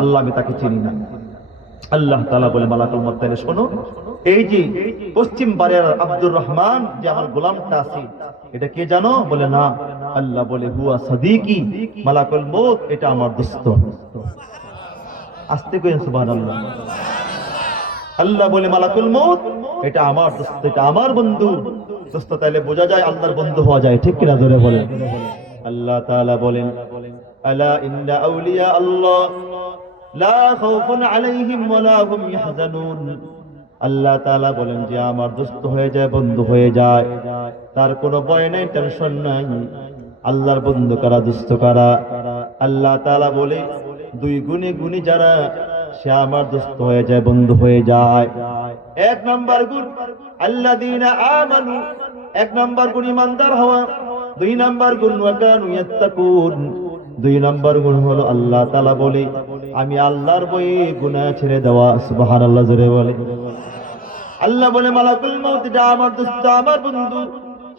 আল্লাহ আমি তাকে চিনি না। আল্লাহ তাআলা বলে মালাকুল মউত তাহলে শোনো, এই যে পশ্চিম বাড়ির আব্দুর রহমান যে আমার গোলামটা আছে এটা কে জানো? বলে না। আল্লাহ বলে হুয়া সাদিকি, মালাকুল মউত এটা আমার দোস্ত। আস্তে কইেন সুবহানাল্লাহ। আল্লাহ বলে মালাকুল মউত এটা আমার দোস্ত, এটা আমার বন্ধু। দোস্ত তাইলে বোঝা যায় আল্লাহর বন্ধু হওয়া যায়, ঠিক কিনা জোরে বলেন। আল্লাহ তাআলা বলেন আলা ইন্না আউলিয়া আল্লাহ লা খাউফুন আলাইহিম ওয়ালা হুম ইয়াহজানুন। আল্লাহ তাআলা বলেন যে আমার দোস্ত হয়ে যায়, বন্ধু হয়ে যায়, তার কোনো ভয় নাই, টেনশন নাই। আল্লাহর বন্ধু কারা, দোস্ত কারা? আল্লাহ তাআলা বলে দুই গুণে গুণী যারা সে আমার দোস্ত হয়ে যায়, বন্ধু হয়ে যায়। এক নাম্বার গুণ আল্লাযীনা আমানু, এক নাম্বার গুণ ঈমানদার হওয়া। দুই নাম্বার গুণ ওয়া কানু ইয়াত্তাকুন, দুই নাম্বার গুণ হলো আল্লাহ তাআলা বলে আমি আল্লাহর ভয়ে গুনাহ ছেড়ে দেওয়া। সুবহানাল্লাহ জোরে বলে। আল্লাহ বলে মালাকুল মউত এটা আমার দোস্ত, আমার বন্ধু,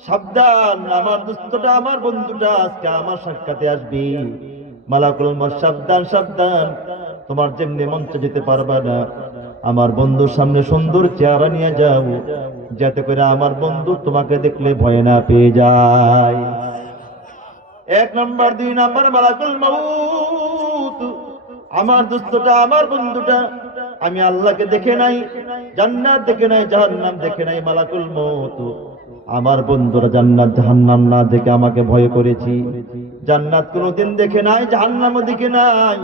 সাবধান, আমার দোস্তটা আমার বন্ধুটা আজকে আমার সাক্ষাতে আসবে। মালাকুল মউত সাবধান, সাবধান, তোমার যেমনি মঞ্চে যেতে পারবা না, আমার বন্ধুর সামনে সুন্দর চেহারা নিয়ে যাও, যাতে করে আমার বন্ধু তোমাকে দেখলে ভয় না পেয়ে যায়। এক নাম্বার। দুই নাম্বার মালাকুল মউত আমার দোস্তটা, আমার বন্ধুটা আমি আল্লাহকে দেখে নাই, জান্নাত দেখে নাই, জাহান্নাম দেখে নাই। মালাকুল মউত আমার বন্ধুরা জান্নাত জাহান্নাম না দেখে আমাকে ভয় করেছি। জান্নাত কোনোদিন দেখে নাই, জাহান্নামও দেখে নাই।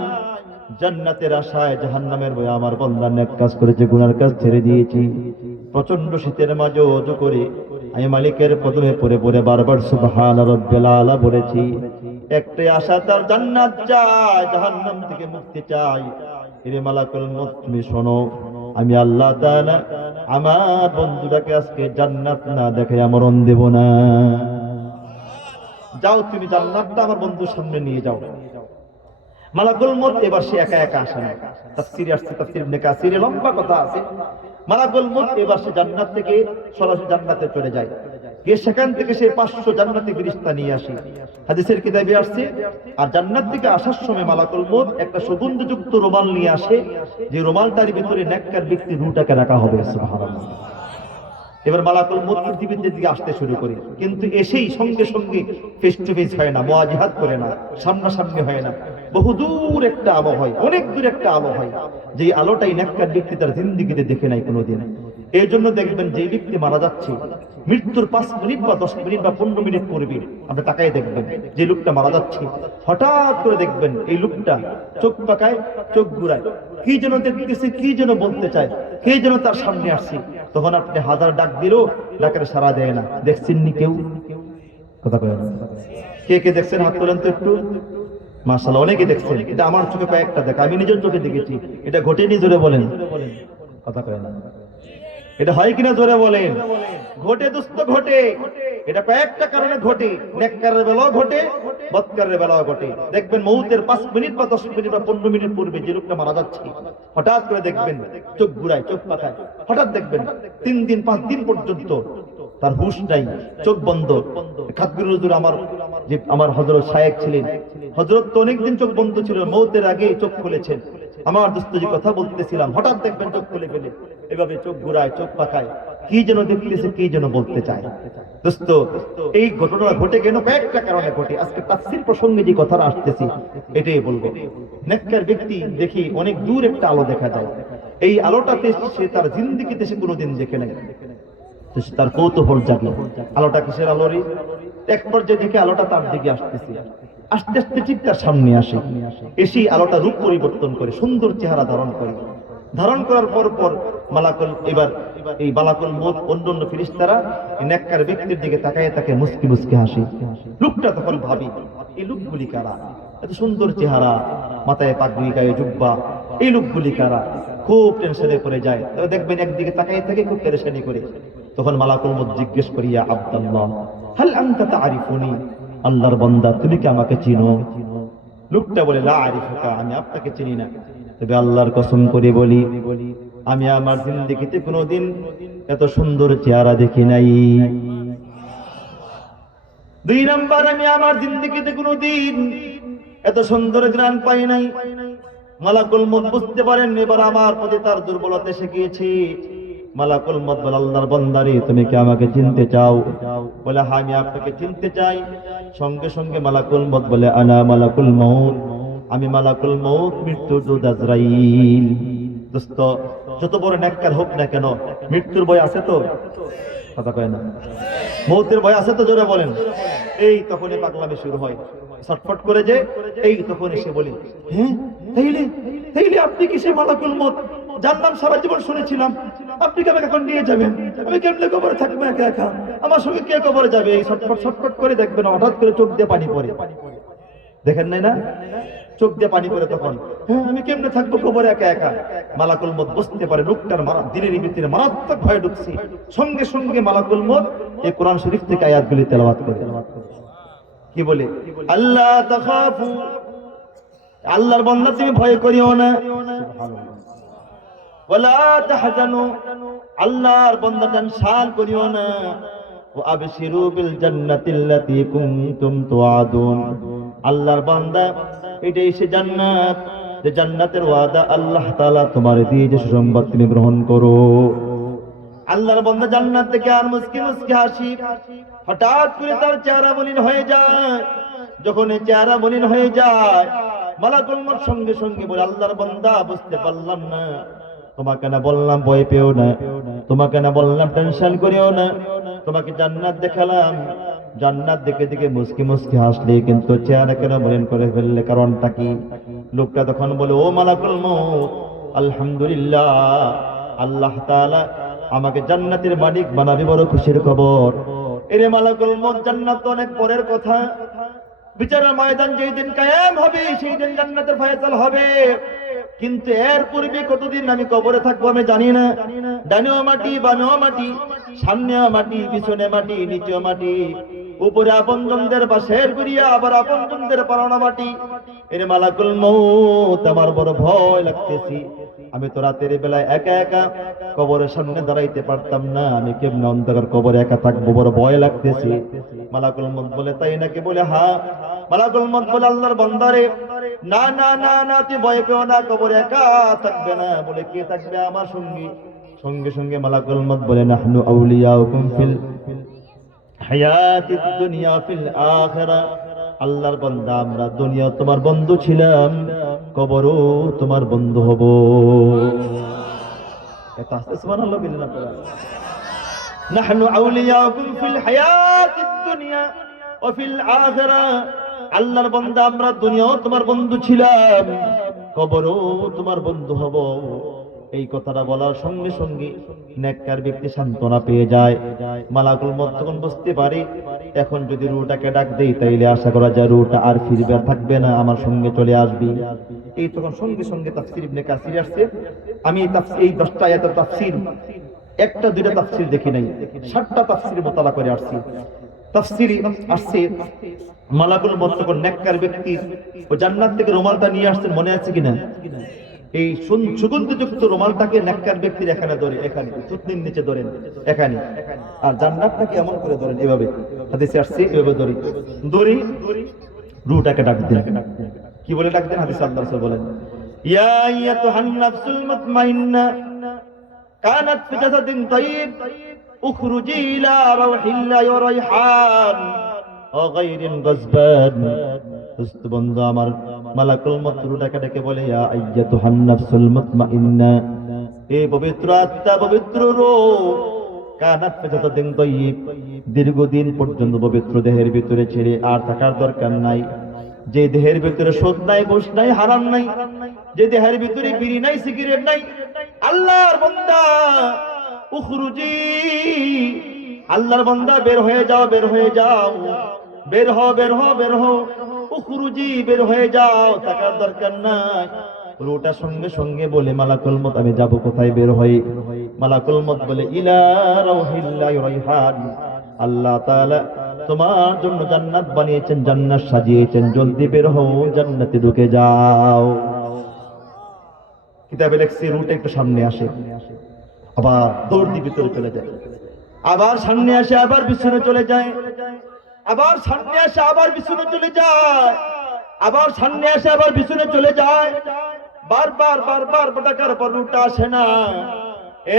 জান্নাতের আশায় জাহান্নামের ভয়ে আমার বান্দা নেক কাজ করেছে, গুনার কাজ ছেড়ে দিয়েছি। প্রচন্ড শীতের মাঝে ওযু করে আমি মালিকের কদমে পড়ে পড়ে বারবার সুবহান রাব্বিল আলা বলেছি। একটাই আশা তার, জান্নাত চাই, জাহান্নাম থেকে মুক্তি চাই। এরে মালাকুল মউত তুমি শোনো, আমি আল্লাহ তাআলা আমার বন্ধুটাকে আজকে জান্নাত না দেখে আমরণ দেব না। যাও তুমি জান্নাতটা আমার বন্ধুর সামনে নিয়ে যাও। মালাকুল মউত এবার সে একা একা আসে না, তাফসীরে আসছে, তাফসীর ইবনে কাসিরে লম্বা কথা আছে। মালাকুল মউত এবার সে জান্নাত থেকে সরাসরি জান্নাতে চলে যায়, গিয়ে সেখান থেকে সে 500 জান্নাতি ফেরেশতা নিয়ে আসে, হাদিসের কিতাবে আসছে। আর জান্নাত থেকে আসার সময় মালাকুল মউত একটা সুগন্ধযুক্ত রুমাল নিয়ে আসে, যে রুমালটার ভিতরে নেককার ব্যক্তির রূহটাকে রাখা হবে। সুবহানাল্লাহ। এবার মালাকুল মউত পৃথিবীর দিকে আসতে শুরু করে, কিন্তু এসেই সঙ্গে সঙ্গে ফেস টু ফেস হয় না, মুআজিহাত করে না, সামনাসামনি হয় না। বহু দূর একটা আলো হয়, অনেক দূর একটা আলো হয়, যে আলোটাই নেককার ব্যক্তি তার জিন্দেগিতে দেখে নাই কোনোদিন। এই জন্য দেখবেন যে ব্যক্তি মারা যাচ্ছে, মৃত্যুর 5 মিনিট বা 10 মিনিট বা 15 মিনিট পূর্বে আপনি তাকায় দেখবেন যে লোকটা মারা যাচ্ছে, হঠাৎ করে দেখবেন এই লোকটা চোখ পাকায়, চোখ ঘুরায়, কি যেন দেখতেছে, কি যেন বলতে চায়, কে যেন তার সামনে আসছে। তখন আপনি হাজার ডাক দিলেও ডাকের সাড়া দেয় না। দেখছেন নি কেউ? কথা কয় না। কে কে দেখছেন হাত তোলেন তো একটু। মাশাআল্লাহ, অনেকে দেখছেন। এটা আমার চোখে কয়েকটা দেখা, আমি নিজের চোখে দেখেছি। এটা ঘটেনি, জোরে বলেন। কথা কয় না। এটা হয় কিনা জোরে বলেন। ঘটে দোস্ত, ঘটে। এটা কয়েকটা কারণে ঘটে, নেককারের বেলাও ঘটে, বদকারের বেলাও ঘটে। দেখবেন মউতের 5 মিনিট বা 10 মিনিট বা 15 মিনিট পূর্বে যে লোকটা মারা যাচ্ছে, হঠাৎ করে দেখবেন চোখ ঘুরায়, চোখ পাকায়, হঠাৎ দেখবেন 3 দিন 5 দিন পর্যন্ত তার হুঁশ নাই, চোখ বন্ধ। খাতগুরু হুজুর আমার হযরত শায়েখ ছিলেন, হযরত তো অনেকদিন চোখ বন্ধ ছিল, মউতের আগে চোখ খুলেছেন। আমার দোস্ত যে কথা বলতেছিলাম, হঠাৎ দেখবেন চোখ খুলে ফেলে, এভাবে চোখ ঘুরায়, চোখ পাকায়, কি যেন দেখতেছে, কি যেন বলতে চায়। দোস্ত এই ঘটনা ঘটে কেন? কয়েকটা কারণে ঘটে। আজকে তাফসীর প্রসঙ্গে যে কথাটা আসতেছি এটাই বলবো। নেককার ব্যক্তি দেখি অনেক দূর একটা আলো দেখা যায়, এই আলোটাতে সে তার জিন্দেগিতে সে কোনোদিন দেখে নাই, তার কৌতূহল জাগে। আলোটা কিসের আলো রে? এক পর্যায়ে দেখে আলোটা তার দিকে আসতেছে, আস্তে আস্তে ঠিক তার সামনে আসে, এসে আলোটা রূপ পরিবর্তন করে সুন্দর চেহারা ধারণ করে। ধারণ করার পর মালাকুল এবার এই মালাকুল মউত অন্যান্য ফেরেশতারা নেককার ব্যক্তির দিকে তাকায়, তাকে মুস্কি মুস্কি হাসি। লোকটা তখন ভাবি এই লোকগুলি কারা? এত সুন্দর চেহারা, মাথায় পাগড়ি, গায়ে জুব্বা, এই লোকগুলি কারা? খুব টেনশনে পড়ে যায়। দেখবেন একদিকে তাকায় থাকে, খুব পেরেশানি করে। তখন মালাকুল মউত জিজ্ঞেস করিয়া আব্দুল্লাহ হাল আনতা তারিফুনি, আল্লাহর বান্দা তুমি কি আমাকে চিনো? লোকটা বলে লা আরিফুকা, আমি আপনাকে চিনি না, তবে আল্লাহর কসম করে বলি আমি আমার জিন্দেগিতে কোনোদিন এত সুন্দর চেহারা দেখি নাই। 2 নাম্বার, আমি আমার জিন্দেগিতে কোনোদিন এত সুন্দর গ্রাণ পাই নাই। মালাকুল মউত বুঝতে পারেন এবার আমার প্রতি তার দুর্বলতা এসে গিয়েছে। মালাকুল মউত বলে, আল্লাহর বান্দারে তুমি কি আমাকে চিনতে চাও? বলে, হ্যাঁ আমি আপনাকে চিনতে চাই। সঙ্গে সঙ্গে মালাকুল মউত বলে, আনা মালাকুল মউত, আমি মালাকুল মউত, মৃত্যুর দূত আজরাইল। দোস্ত, যত বড় নেককার হোক না কেন, মৃত্যুর ভয় আছে তো? কথা কয় না, মৌতের ভয় আছে তো? জোরে বলেন। এই তখনই পাগলামি শুরু হয়, ছটফট করে যে এই তখন এসে বলি, হ্যাঁ তাইলে তাইলে আপনি কি সে মালাকুল মউত? জানলাম, সারা জীবন শুনেছিলাম, আপনি কি আমাকে এখন নিয়ে যাবেন? আমি কেমনে কবরে থাকবো একা একা? আমার সঙ্গে কে কবরে যাবে? এই ছটফট ছটফট করে দেখবেন হঠাৎ করে চোখ দিয়ে পানি পড়ে। দেখেন নাই না, চোখ দিয়ে পানি পড়ে তখন, হ্যাঁ আমি কেমনে থাকবো কবরে একা একা? মালাকুল মউত বুঝতে পারে লোকটার দিনের ভিতরে মারাত্মক ভয় ঢুকছে। সঙ্গে সঙ্গে মালাকুল মউত এই কোরআন শরীফ থেকে আয়াতগুলি তেলাওয়াত করে। কি বলে? আল্লাহ তাখাফু, আল্লাহর বান্দা তুমি ভয় করিও না। ওয়ালা তাহজানু, আল্লাহর বান্দা টেনশন করিও না। ওয়া আবশিরু বিল জান্নাতিল্লাতী কুনতুম তুআদুন, আল্লাহর বান্দা এটাই সে জান্নাত যে জান্নাতের ওয়াদা আল্লাহ তাআলা তোমার দিয়ে যে সুসংবাদ তুমি গ্রহণ করো। আল্লাহর বান্দা জান্নাত থেকে আর মুস্কি মুস্কি হাসি, হঠাৎ করে তার চেহারা মলিন হয়ে যায়। যখন এই চেহারা মলিন হয়ে যায়, মালাকুল মউত সঙ্গে সঙ্গে বলে, আল্লাহর বান্দা বুঝতে পারলাম না, তোমাকে না বললাম ভয় পেও না, তোমাকে না বললাম টেনশন করিও না, তোমাকে জান্নাত দেখালাম, জান্নাত দেখে দেখে মুস্কি মুস্কি হাসলে কিন্তু চেহারা কেন মলিন করে ফেললে? কারণটা কি? লোকটা তখন বলে, ও মালাকুল মউত, আলহামদুলিল্লাহ, আল্লাহ তাআলা আমাকে জান্নাতের মালিক বানাবে, বড় খুশির খবর। এরে মালাকুল মউত, জান্নাত তো অনেক পরের কথা, বিচারের ময়দান যেই দিন কায়েম হবে সেই দিন জান্নাতের ফয়সালা হবে। কিন্তু এর পূর্বে কতদিন আমি কবরে থাকবো আমি জানি না। ডানেও মাটি, বামেও মাটি, সামনেও মাটি, পিছনে মাটি, নিচেও মাটি, উপরে আপনজনদের বাসের গুড়িয়া, আবার আপনজনদের পারানো মাটি। এরে মালাকুল মউত, আমার বড় ভয় লাগতেছি। আমি তো রাতের বেলায় একা একা কবরের সামনে দাঁড়াইতে পারতাম না, আমি কেমনে অন্ধকার কবরে একা থাকবো, বড় ভয় লাগতেছে। মালাকুল মউত বলে, তাই নাকি? বলে, হ্যাঁ। মালাকুল মউত বলে, আল্লাহর বান্দারে, না না না না, তুই ভয় পেও না, কবরে একা থাকবে না। বলে, কে থাকবে আমার সঙ্গী? সঙ্গে সঙ্গে মালাকুল মউত বলে, নাহনু আউলিয়াউকুম ফিল হায়াতিদ দুনিয়া ফিল আখিরা, আল্লাহর বান্দা আমরা দুনিয়া তোমার বন্ধু ছিলাম, কবরও তোমার বন্ধু হব। এত আস্তে সুবহানাল্লাহ বিল্লাহ। নাহনু আউলিয়াউকুম ফিল হায়াতিদ দুনিয়া ওয়া ফিল আখিরা, আল্লাহর বান্দা আমরা দুনিয়াও তোমার বন্ধু ছিলাম, কবরও তোমার বন্ধু হব। এই কথাটা বলার সঙ্গে সঙ্গে নেককার ব্যক্তি সান্ত্বনা পেয়ে যায়। মালাকুল মউত তখন বুঝতে পারে, এখন যদি রূহটাকে ডাক দেই তাইলে আশা করা যায় রূহটা আর ফিরবে থাকবে না, আমার সঙ্গে চলে আসবে। এই তখন সঙ্গে সঙ্গে তাফসীর ইবনে কাসির আসছে। আমি এই 10টা আয়াতের তাফসীর, একটা দুইটা তাফসীর দেখি নাই, 7টা তাফসীর মোতালা করে আসছি। তাফসীরে আসছে মালাকুল মউত তখন নেককার ব্যক্তি ও জান্নাত থেকে রুমালটা নিয়ে আসছেন, মনে আছে কিনা? এই সুগন্ধিযুক্ত রুমালটাকে নেককার ব্যক্তির এখানে ধরে, এখানে থুতনির নিচে ধরেন, এখানে, আর জান্নাতটাকে এমন করে ধরেন, এভাবে হাদিসে আসছে, এভাবে ধরি ধরি রূহটাকে ডাক দেন। কি বলে ডাক দেন? হাদিসে আল্লাহ রাসূল বলেন, ইয়া আইয়াতুহান নাফসুল মুতমাইন্না কানাত ফি জাসাদিন তাইয়্যিব উখরুজি ইলা রাউহিল্লাহি ওয়া রাইহান ওয়া গায়রিন গাসবান। বন্ধু আমার, মালাকুল মউত রূহটাকে ডেকে বলে, ইয়া আইয়াতুহান নাফসুল মুতমাইন্না, এ পবিত্র আত্মা, পবিত্র রূহ, কানাত ফি জাসাদিন তাইয়্যিব, দীর্ঘদিন পর্যন্ত পবিত্র দেহের ভিতরে ছেড়ে আর থাকার দরকার নাই। যে দেহের ভিতরে সুদ নাই, ঘুষ নাই, হারাম নাই, যে দেহের ভিতরে বিড়ি নাই, সিগারেট নাই, আল্লাহর বান্দা উখরুজি, আল্লাহর বান্দা বের হয়ে যাও, বের হয়ে যাও, বের হও, বের হও, বের হও, উখরুজি, বের হয়ে যাও, থাকার দরকার নাই। রূহটা সঙ্গে সঙ্গে বলে, মালাকুল মউত আমি যাব কোথায়? বের হই। মালাকুল মউত বলে, ইলা রাউহিল্লাহি ওয়া রাইহান, আল্লাহ তাআলা তোমার জন্য জান্নাত বানিয়েছেন, জান্নাত সাজিয়েছেন, জলদি বের হও, জান্নাতে ঢুকে যাও। কিতাবে লেখছে রূহটা একটু সামনে আসে, আবার দৌড় দিয়ে ভিতরে চলে যায়, আবার সামনে আসে, আবার পিছনে চলে যায়, আবার সামনে আসে, আবার পিছনে চলে যায়, আবার সামনে আসে, আবার পিছনে চলে যায়। বারবার বারবার ডাকার পর রুটা আসে না।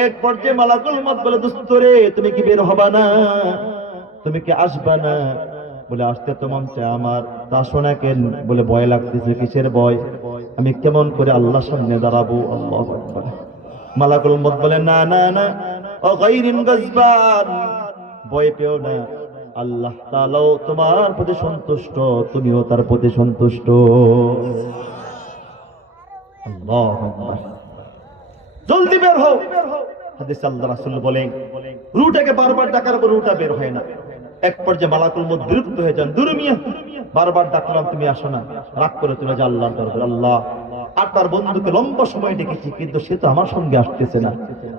এক পর্যায়ে মালাকুল মউত বলে, দোস্ত রে তুমি কি বের হবা না, তুমি কি আসবা না? বলে আসতে তো মন চায় আমার, তা শোনা কেন? বলে ভয় লাগতেছে। কিসের ভয়? আমি কেমন করে আল্লাহর সামনে দাঁড়াবো? আল্লাহু আকবার। মালাকুল মউত বলে, না না না, ও গায়রিন গাজবান, ভয় পেও না, আল্লাহ তাআলাও তোমার প্রতি সন্তুষ্ট, তুমিও তার প্রতি সন্তুষ্ট। আল্লাহু আকবার। জলদি বের হও। হাদিসে আল্লাহ রাসূল বলেন, রুটাকে বারবার ডাকার পর রুটা বের হয় না। এক পর্যায়ে মালাকুল মউত বিরক্ত হয়ে যান, দূর মিয়া, বারবার ডাকলাম তুমি আসো না। রাগ করে চলে যায় আল্লাহর দরবারে। আল্লাহ, আপনার বন্ধুকে লম্বা সময় ডেকেছি, কিন্তু সে তো আমার সঙ্গে আসতেছে না।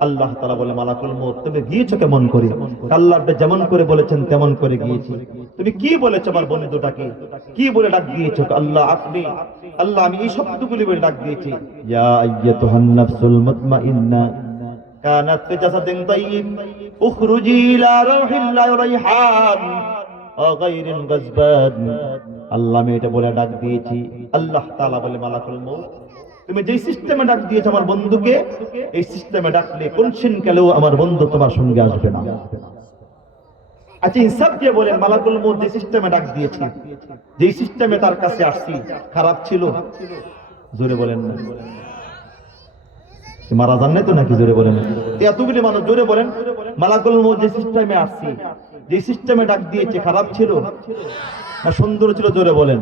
আল্লাহ তাআলা বলে, মালাকুল মউত তুমি গিয়েছো কেমন করে? আল্লাহ যেমন করে বলেছেন তেমন করে গিয়েছি। তুমি কি বলেছো আমার বন্ধুটাকে? কি বলে ডাক দিয়েছো? আল্লাহ আপনি, আল্লাহ আমি এই শব্দগুলি বলে ডাক দিয়েছি, ইয়া আইয়াতুহান নাফসুল মুতমাইন্না কানাত ফি জাসাদিন তাইয়্যিব উখরুজি ইলা রাহিল্লাহি ওয়া রাইহান ওয়া গায়রিন গাজবান। আল্লাহ আমি এটা বলে ডাক দিয়েছি। আল্লাহ তাআলা বলে, মালাকুল মউত তুমি যেই সিস্টেমে ডাক দিয়েছো আমার বন্ধুকে, এই সিস্টেমে ডাকলে কোনদিন কালেও আমার বন্ধু তোমার সঙ্গে আসবে না। আচ্ছা ইনসাফ দিয়ে বলেন, মালাকুল মউত যে সিস্টেমে ডাক দিয়েছি, যেই সিস্টেমে তার কাছে আসছি, খারাপ ছিল? জোরে বলেন না। মারা যান নাই তো নাকি? জোরে বলেন। এতগুলি মানুষ, জোরে বলেন। মালাকুল মউত যে সিস্টেমে আসছি, যে সিস্টেমে ডাক দিয়েছে, খারাপ ছিল না সুন্দর ছিল? জোরে বলেন।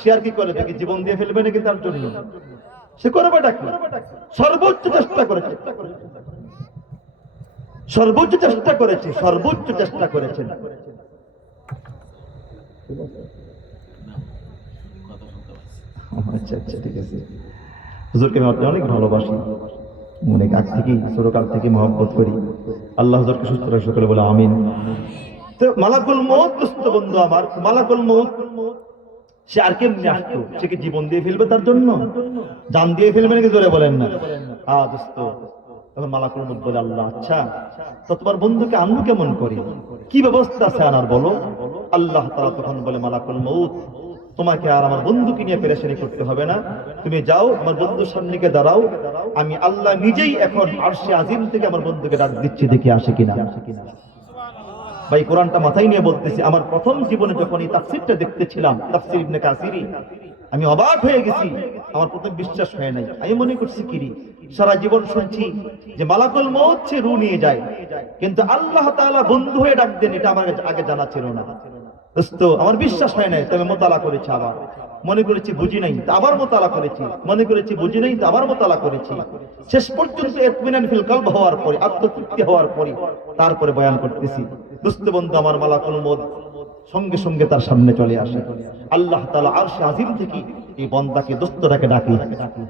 সে আর কি করে দেখি, জীবন দিয়ে ফেলবে নাকি তার জন্য? সে করবে ডাকি, সর্বোচ্চ চেষ্টা করেছে, সর্বোচ্চ চেষ্টা করেছে, সর্বোচ্চ চেষ্টা করেছেন। আচ্ছা আচ্ছা ঠিক আছে। হুজুরকে আমি অনেক ভালোবাসি, অনেক আগ থেকেই, ছোটকাল থেকে মহব্বত করি। আল্লাহ হুজুরকে সুস্থ রাখা করে বলে আমিন। তো মালাকুল মউত দোস্ত বন্ধু আমার, মালাকুল মউত সে আর কেমনি আসতো? সে কি জীবন দিয়ে ফেলবে তার জন্য? জান দিয়ে ফেলবে নাকি? জোরে বলেন না। দোস্ত তখন মালাকুল মউত বলে, আল্লাহ আচ্ছা তো তোমার বন্ধুকে আনবো কেমন করি, কি ব্যবস্থা আছে আনার বলো? আল্লাহ তাআলা তখন বলে, মালাকুল মউত তোমাকে আর আমার বন্ধুকে নিয়ে পেরেশানি করতে হবে না, তুমি যাও আমার বন্ধুর সামনে গিয়ে দাঁড়াও, আমি আল্লাহ নিজেই এখন আরশে আজিম থেকে আমার বন্ধুকে ডাক দিচ্ছি, দেখি আসে কিনা। ভাই কোরআনটা মাথায় নিয়ে বলতেছি, আমার প্রথম জীবনে যখন এই তাফসীরটা দেখতেছিলাম, তাফসীর ইবনে কাসিরি, আমি অবাক হয়ে গেছি। আমার প্রথম বিশ্বাস হয় নাই। আমি মনে করছি কিরি, সারা জীবন শুনছি যে মালাকুল মউত সে রূহ নিয়ে যায়, কিন্তু আল্লাহ তাআলা বন্ধু হয়ে ডাক দেন, এটা আমার আগে জানা ছিল না। দোস্ত আমার বিশ্বাস হয় নাই, তবে মোতালা করেছি, আবার মনে করেছি বুঝি নাই, আবার মোতালা করেছি, মনে করেছি বুঝি নাই, আবার মোতালা করেছি। শেষ পর্যন্ত ইতমিনান ফিল কলব হওয়ার পরে, আত্মতৃপ্তি হওয়ার পরে তারপরে বয়ান করতেছি। দোস্ত বন্ধু আমার, মালাকুল মউত সঙ্গে সঙ্গে তার সামনে চলে আসে। আল্লাহ তাআলা আরশে আজিম থেকে এই বান্দাকে, দোস্তটাকে ডাকে।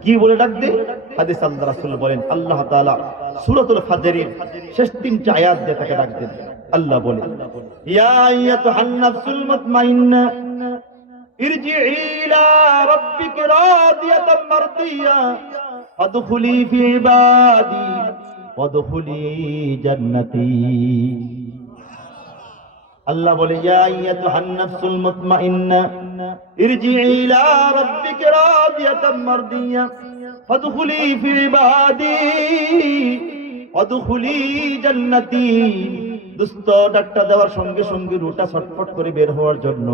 কি বলে ডাক দে? হাদিস আল্লাহ রাসূল বলেন, আল্লাহ তাআলা সূরাতুল ফাজরের শেষ 3টা আয়াত দিয়ে তাকে ডাক দেন। আল্লাহ বলে, ইয়া আইয়াতুহান নাফসুল মুতমাইন্না ইরজিই ইলা রাব্বিকি রাদিয়াতাম মারদিয়া ফাদখুলি ফি ইবাদি ওয়াদখুলি জান্নাতি। আল্লাহ বলে, ইয়া আইয়াতুহান নাফসুল মুতমাইন্না ইরজিই ইলা রাব্বিকি রাদিয়াতাম মারদিয়া ফাদখুলি ফি ইবাদি ওয়াদখুলি জান্নাতি। দোস্ত ডাক্তার দেওয়ার সঙ্গে সঙ্গে রুটা ছটফট করে বের হওয়ার জন্য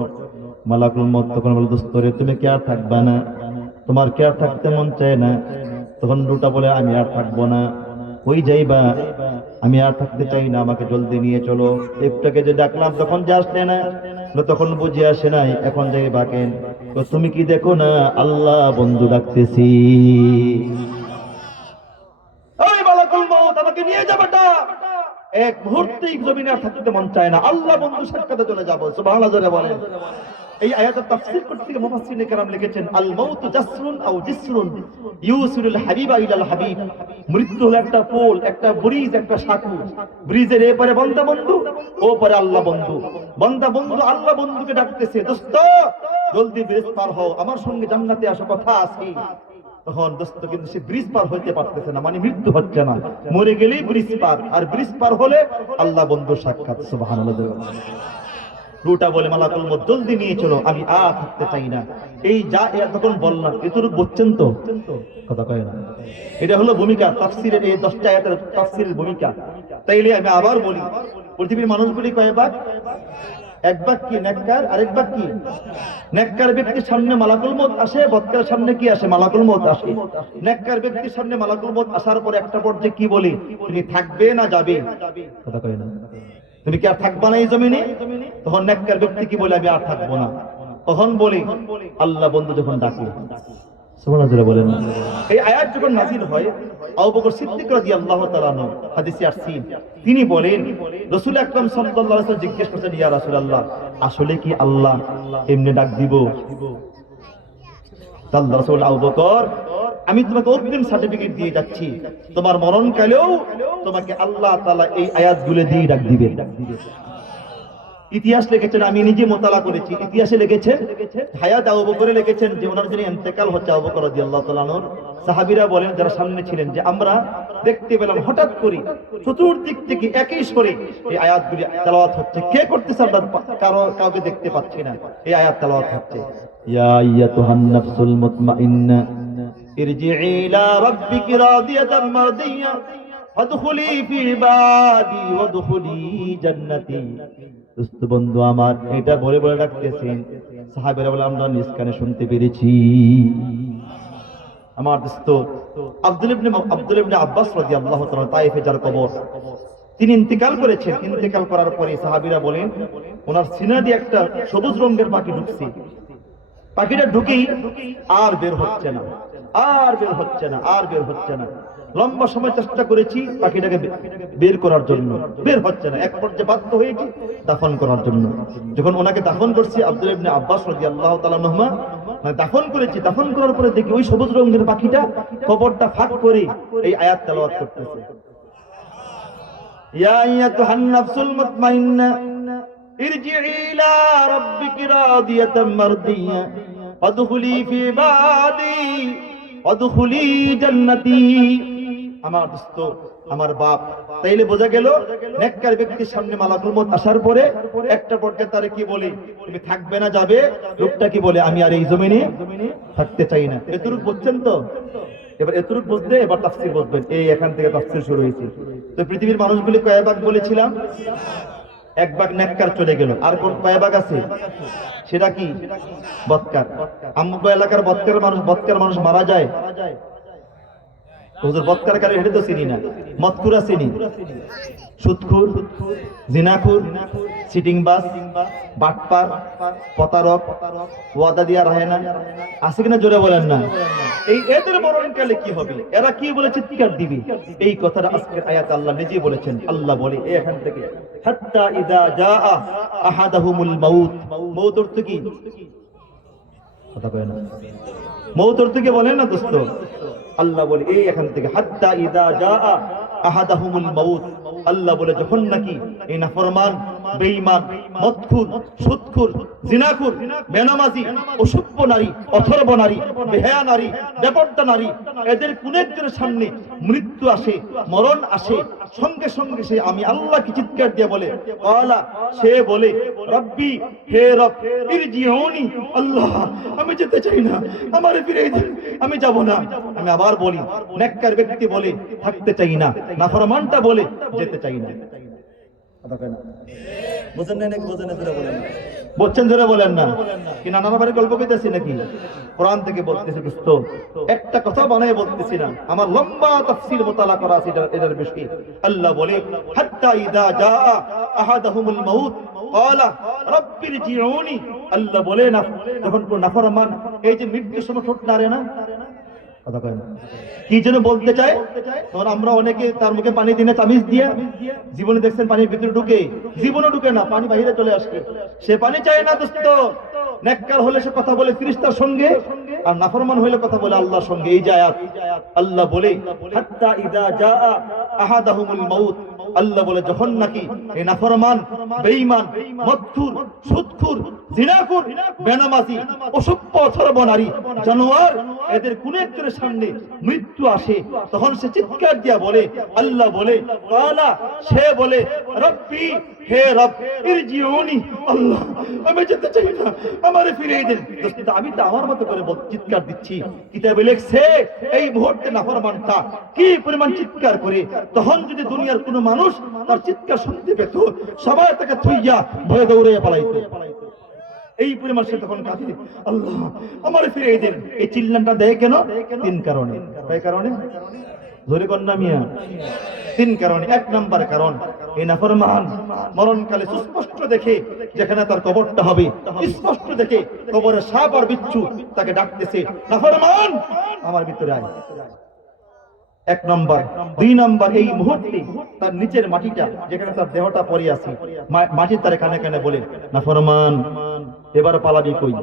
মালাকুল মউত তখন বলে, দোস্ত রে তুমি কি আর থাকবা না? তোমার কি আর থাকতে মন চায় না? তখন রুটা বলে, আমি আর থাকবো না। কই যাইবা? আমি আর থাকতে চাই না, আমাকে জলদি নিয়ে চলো। একটাকে যে ডাকলাম তখন যে আসলে না, তখন বুঝে আসে নাই, এখন যাইবা কেন? তুমি কি দেখো না আল্লাহ বন্ধু ডাকতেছি? ওই মালাকুল মউত আমাকে নিয়ে যাবাটা, এক মুহূর্তেই জমিনে আর থাকতে মন চায় না, আল্লাহ বন্ধু সাক্ষাতে চলে যাবো। সুবহানাল্লাহ জোরে বলেন। এই আয়াতের তাফসীর করতে গিয়ে মুফাসসিরিনে কেরাম লিখেছেন, আল মাউতু জাসরুন আও জিসরুন ইউসিলুল হাবিবা ইলাল হাবিব। মৃত্যু হলো একটা পোল, একটা ব্রিজ, একটা সাঁকো। ব্রিজের এপারে বান্দা বন্ধু, ওপারে আল্লাহ বন্ধু। বান্দা বন্ধু আল্লাহ বন্ধুকে ডাকতেছে, দোস্ত জলদি ব্রিজ পার হও, আমার সঙ্গে জান্নাতে আসো, কথা আছে। তখন দোস্ত কিন্তু সে ব্রিজ পার হইতে পারতেছে না, মানে মৃত্যু হচ্ছে না, মরে গেলেই ব্রিজ পার, আর ব্রিজ পার হলে আল্লাহ বন্ধুর সাক্ষাৎ। সুবহানাল্লাহ। রুটা বলে মালাকুল মউত জলদি নিয়ে চলো, আমি আর থাকতে চাই না। এই যা তখন বললাম, এতটুকু বুঝছেন তো? কথা কয় না। এটা হলো ভূমিকা তাফসীরের, এই 10টা আয়াতের তাফসীরের ভূমিকা। তাইলে আমি আবার বলি, পৃথিবীর মানুষগুলি কয় ভাগ? এক ভাগ কি নেককার, আরেক ভাগ কি? নেককার ব্যক্তির সামনে মালাকুল মউত আসে, বদকার সামনে কি আসে? মালাকুল মউত আসে। নেককার ব্যক্তির সামনে মালাকুল মউত আসার পরে একটা পর্যায়ে কি বলে? তুমি থাকবে না যাবে? কথা কয় না। তুমি কি আর থাকবা না এই জমিনে? তখন নেককার ব্যক্তি কি বলে? আমি আর থাকবো না। তখন বলে আল্লাহ বন্ধু যখন ডাকে, সুবহানাল্লাহ বলেন না। এই আয়াত যখন নাযিল হয়, আবু বকর সিদ্দিক রাদিয়াল্লাহু তাআলা আনহু হাদিসে আসছে, তিনি বলেন রাসূল আকরাম সাল্লাল্লাহু আলাইহি ওয়াসাল্লাম জিজ্ঞেস করেছেন, ইয়া রাসূলুল্লাহ, আসলে কি আল্লাহ এমনি ডাক দিব? আল্লাহ রাসূল, আবু বকর, আমি তোমাকে অগ্রিম সার্টিফিকেট দিয়ে যাচ্ছি, তোমার মরণকালেও তোমাকে আল্লাহ তাআলা এই আয়াতগুলো দিয়ে ডাক দিবে। ইতিহাস লিখেছেন, আমি নিজে মোতালা করেছি, ইতিহাসে লিখেছেন, হায়াত আবু বকরে লিখেছেন যে ওনার যিনি ইন্তেকাল হচ্ছে আবু বকর রাদিয়াল্লাহু তাআলা আনহু, সাহাবীরা বলেন যারা সামনে ছিলেন, যে আমরা দেখতে পেলাম হঠাৎ করে চতুর্দিক থেকে একই সুরে এই আয়াতগুলি তেলাওয়াত হচ্ছে। কে করতেছে আমরা কাউকে দেখতে পাচ্ছি না। এই আয়াত তেলাওয়াত হচ্ছে, ইয়া আইয়াতুহান নাফসুল মুতমাইন্না ইরজিই ইলা রাব্বিকি রাদিয়াতাম মারদিয়া ফাদখুলি ফি ইবাদি ওয়াদখুলি জান্নাতি। দোস্ত বন্ধু আমার, এটা বলে বলে ডাকতেছেন। সাহাবীরা বলে আমরা নিজ কানে শুনতে পেরেছি। আমার দোস্ত আব্দুল ইবনে আব্বাস রাদিয়াল্লাহু তাআলা, তায়েফে যার কবর, তিনি ইন্তেকাল করেছেন। ইন্তেকাল করার পরে সাহাবীরা বলেন ওনার সিনা দিয়ে একটা সবুজ রঙের পাখি ঢুকছে। পাখিটা ঢুকেই আর বের হচ্ছে না, আর বের হচ্ছে না, আর বের হচ্ছে না। লম্বা সময় চেষ্টা করেছি পাখিটাকে বের করার জন্য, বের হচ্ছে না। এক পর্যায়ে বাধ্য হয়েছি দাফন করার জন্য। যখন ওনাকে দাফন করছি, আব্দুল ইবনে আব্বাস রাদিয়াল্লাহু তাআলা আনহুমা দাফন করেছি, দাফন করার পরে দেখি ওই সবুজ রঙের পাখিটা কবরটা ফাঁক করে এই আয়াত তেলাওয়াত করতেছে, ইয়া আইয়াতুহান নাফসুল মুতমাইন্না ইরজিই ইলা রাব্বিকি রাদিয়াতাম মারদিয়া ফাদখুলি ফি ইবাদি ওয়াদখুলি জান্নাতি। আমার দোস্ত, আমার বাপ, তাইলে বোঝা গেল নেককার ব্যক্তির সামনে মালাকুল মউত আসার পরে একটা পর্যায়ে তারে কি বলে? তুমি থাকবে না যাবে। লোকটা কি বলে? আমি আর এই জমিনে থাকতে চাই না। এতটুকু বুঝছেন তো? এবার এতটুকু বুঝলে এবার তাফসীর বুঝবেন। এই এখান থেকে তাফসীর শুরু হয়েছে। তো পৃথিবীর মানুষগুলি কয় ভাগ বলেছিলাম? এক ভাগ নেককার চলে গেল। আর কোন কয় ভাগ আছে? সেটা কি? বদকার। আমগো এলাকার বদকার মানুষ মারা যায়, হুজুর বদকার কারে হেঁটে তো চিনি না, মদকুরা চিনি, সুদখুর, জিনাখুর, সিটিংবাজ, বাটপার, প্রতারক, ওয়াদা দিয়া রাহে না, আছে কিনা জোরে বলেন না? এই এদের মরণকালে কি হবে? এরা কি বলে চিৎকার দিবে? এই কথাটা আজকের আয়াত আল্লাহ নিজেই বলেছেন। আল্লাহ বলে এখান থেকে, হাত্তা ইযা জাআ আহাদাহুমুল মাউত। মউত অর্থ কি? কথা কয় না। মউত অর্থ কি বলেন না দোস্ত? আল্লাহ বলে এই এখান থেকে, হাত্তা ইযা জাআ আহাদাহুমুল মাউত। আল্লাহ বলে যখন নাকি এই নাফরমান, বেঈমান, মদখুর, সুদখুর, জিনাখুর, বেনামাজি, অসভ্য নারী, অথর্ব নারী, বেহায়া নারী, বেপরদা নারী, এদের কোন একজনের সামনে মৃত্যু আসে, মরণ আসে, সঙ্গে সঙ্গে সে আমি আল্লাহ কি চিৎকার দিয়ে বলে, আলা, সে বলে রব্বি, হে রব, ইরজিউনি, আল্লাহ আমি যেতে চাই না, আমারে ফিরিয়ে দিন, আমি যাব না। আমি আবার বলি, নেককার ব্যক্তি বলে থাকতে চাই না, নাফরমানটা বলে যেতে চাই না। বুঝেন না নাকি? বুঝেন না? জোরে বলেন না। বলছেন জোরে বলেন না? কি নানা বাড়ি গল্প কইতেছি নাকি? কোরআন থেকে বলতেছি দোস্ত, একটা কথা বানায় বলতেছি না। আমার লম্বা তাফসীর মোতালা করা আছে এটার বিষয়ে। আল্লাহ বলে হাত্তা ইযা জাআ আহাদাহুমুল মাউত ক্বালা রাব্বিরজিউনি। আল্লাহ বলে না, যখন কোন নাফরমান এই যে মৃত্যুর সময় ঠোঁট নাড়ে না, কথা কয় না, কি যেন বলতে চায়, তখন আমরা অনেকে তার মুখে পানি দিনে তামিজ দিয়ে, জীবনে দেখছেন পানির ভিতরে ঢুকে, জীবনে ঢুকে না, পানি বাইরে চলে আসে। সে পানি চায় না দোস্ত। নেককার হলে সে কথা বলে ফেরেশতার সঙ্গে, আর নাফরমান হইলে কথা বলে আল্লাহর সঙ্গে। এই যে আয়াত, আল্লাহ বলে হাত্তা ইযা জাআ আহাদাহুমুল মাউত। আল্লাহ বলে যখন নাকি এই নাফরমান, বেঈমান, মদখুর, সুদখুর, জিনাখুর, বেনামাজি, অসভ্য, অথর্ব নারী, জানোয়ার, এদের কোন একজনের সামনে মৃত্যু আসে, তখন সে চিৎকার দিয়া বলে, আল্লাহ বলে, কালা সে বলে, রব্বি হে রব ইরজিউনি, আল্লাহ আমি যেতে চাই না, আমারে ফিরিয়ে দিন। দোস্ত আমি তো আমার মতো করে চিৎকার দিচ্ছি, কিতাবে লেখছে এই মুহূর্তে নাফরমানটা কি পরিমাণ চিৎকার করে। তখন যদি দুনিয়ার কোনো মানুষ তার চিৎকার শুনতে পেত, সবাই তাকে থুইয়া ভয়ে দৌড়াইয়া পালাইতো। এই পরিমাণ সে তখন কাঁদে, আল্লাহ আমারে ফিরিয়ে দিন। এই চিল্লানটা দেয় কেন? তিন কারণে। কয় কারণে? ধরে কন্যা মিয়া, তিন কারণে। এক নাম্বার কারণ, এই নাফরমান মরণকালে সুস্পষ্ট দেখে যেখানে তার কবরটা হবে, স্পষ্ট দেখে কবরে সাপ আর বিচ্ছু তাকে ডাকতেছে, নাফরমান আমার ভিতরে আয়। এক নম্বর। দুই নম্বর, এই মুহূর্তে তার নিচের মাটিটা যেখানে তার দেহটা পড়ে আছে, মাটি তার কানে কানে বলে, নাফরমান এবার পালাবি কই?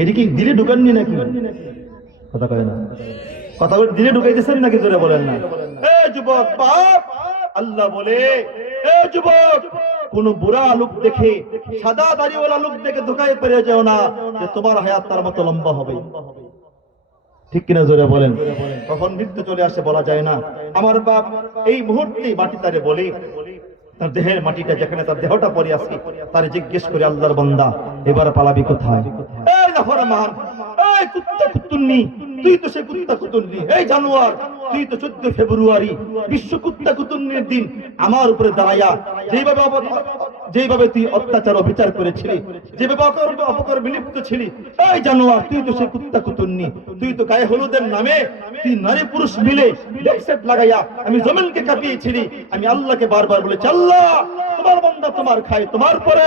এটি কি দিলে ঢুকাননি নাকি? কথা কয় না, কথা বলে দিলে ঢুকাইতেছেন নাকি? জোরে বলেন না। এ যুবক বাপ, আল্লাহ বলে, এ যুবক কোন বুড়া লোক দেখে, সাদা দাড়িওয়ালা লোক দেখে ধোকায় পড়ে যাও না যে তোমার হায়াত তার মতো লম্বা হবে। ঠিক কিনা? জোরে বলেন। কখন মৃত্যু চলে আসে বলা যায় না। আমার বাপ এই মুহূর্তে মাটি তারে বলে, তার দেহের মাটিটা যেখানে তার দেহটা পড়ে আছে তারে জিজ্ঞেস করে, আল্লাহর বান্দা এবার পালাবি কোথায়? এই নাফরমান, এই কুত্তা কুতুন্নি, তুই তো সে কুত্তা কুতুন্নি। এই জানোয়ার, তুই তো 14 ফেব্রুয়ারি বিশ্ব কুত্তা কুতুন্নির দিন আমার উপরে দাঁড়াইয়া যেভাবে তুই অত্যাচার অবিচার করেছিলি, যেভাবে অপকর্মে লিপ্ত ছিলি, এই জানোয়ার তুই তো সে কুত্তা কুতুন্নি। তুই তো গায়ে হলুদের নামে তুই নারী পুরুষ মিলে ডেকসেট লাগাইয়া আমি জমিনকে কাঁপিয়েছিলি। আমি আল্লাহকে বারবার বলেছি, আল্লাহ তোমার বান্দা তোমার খায়, তোমার পরে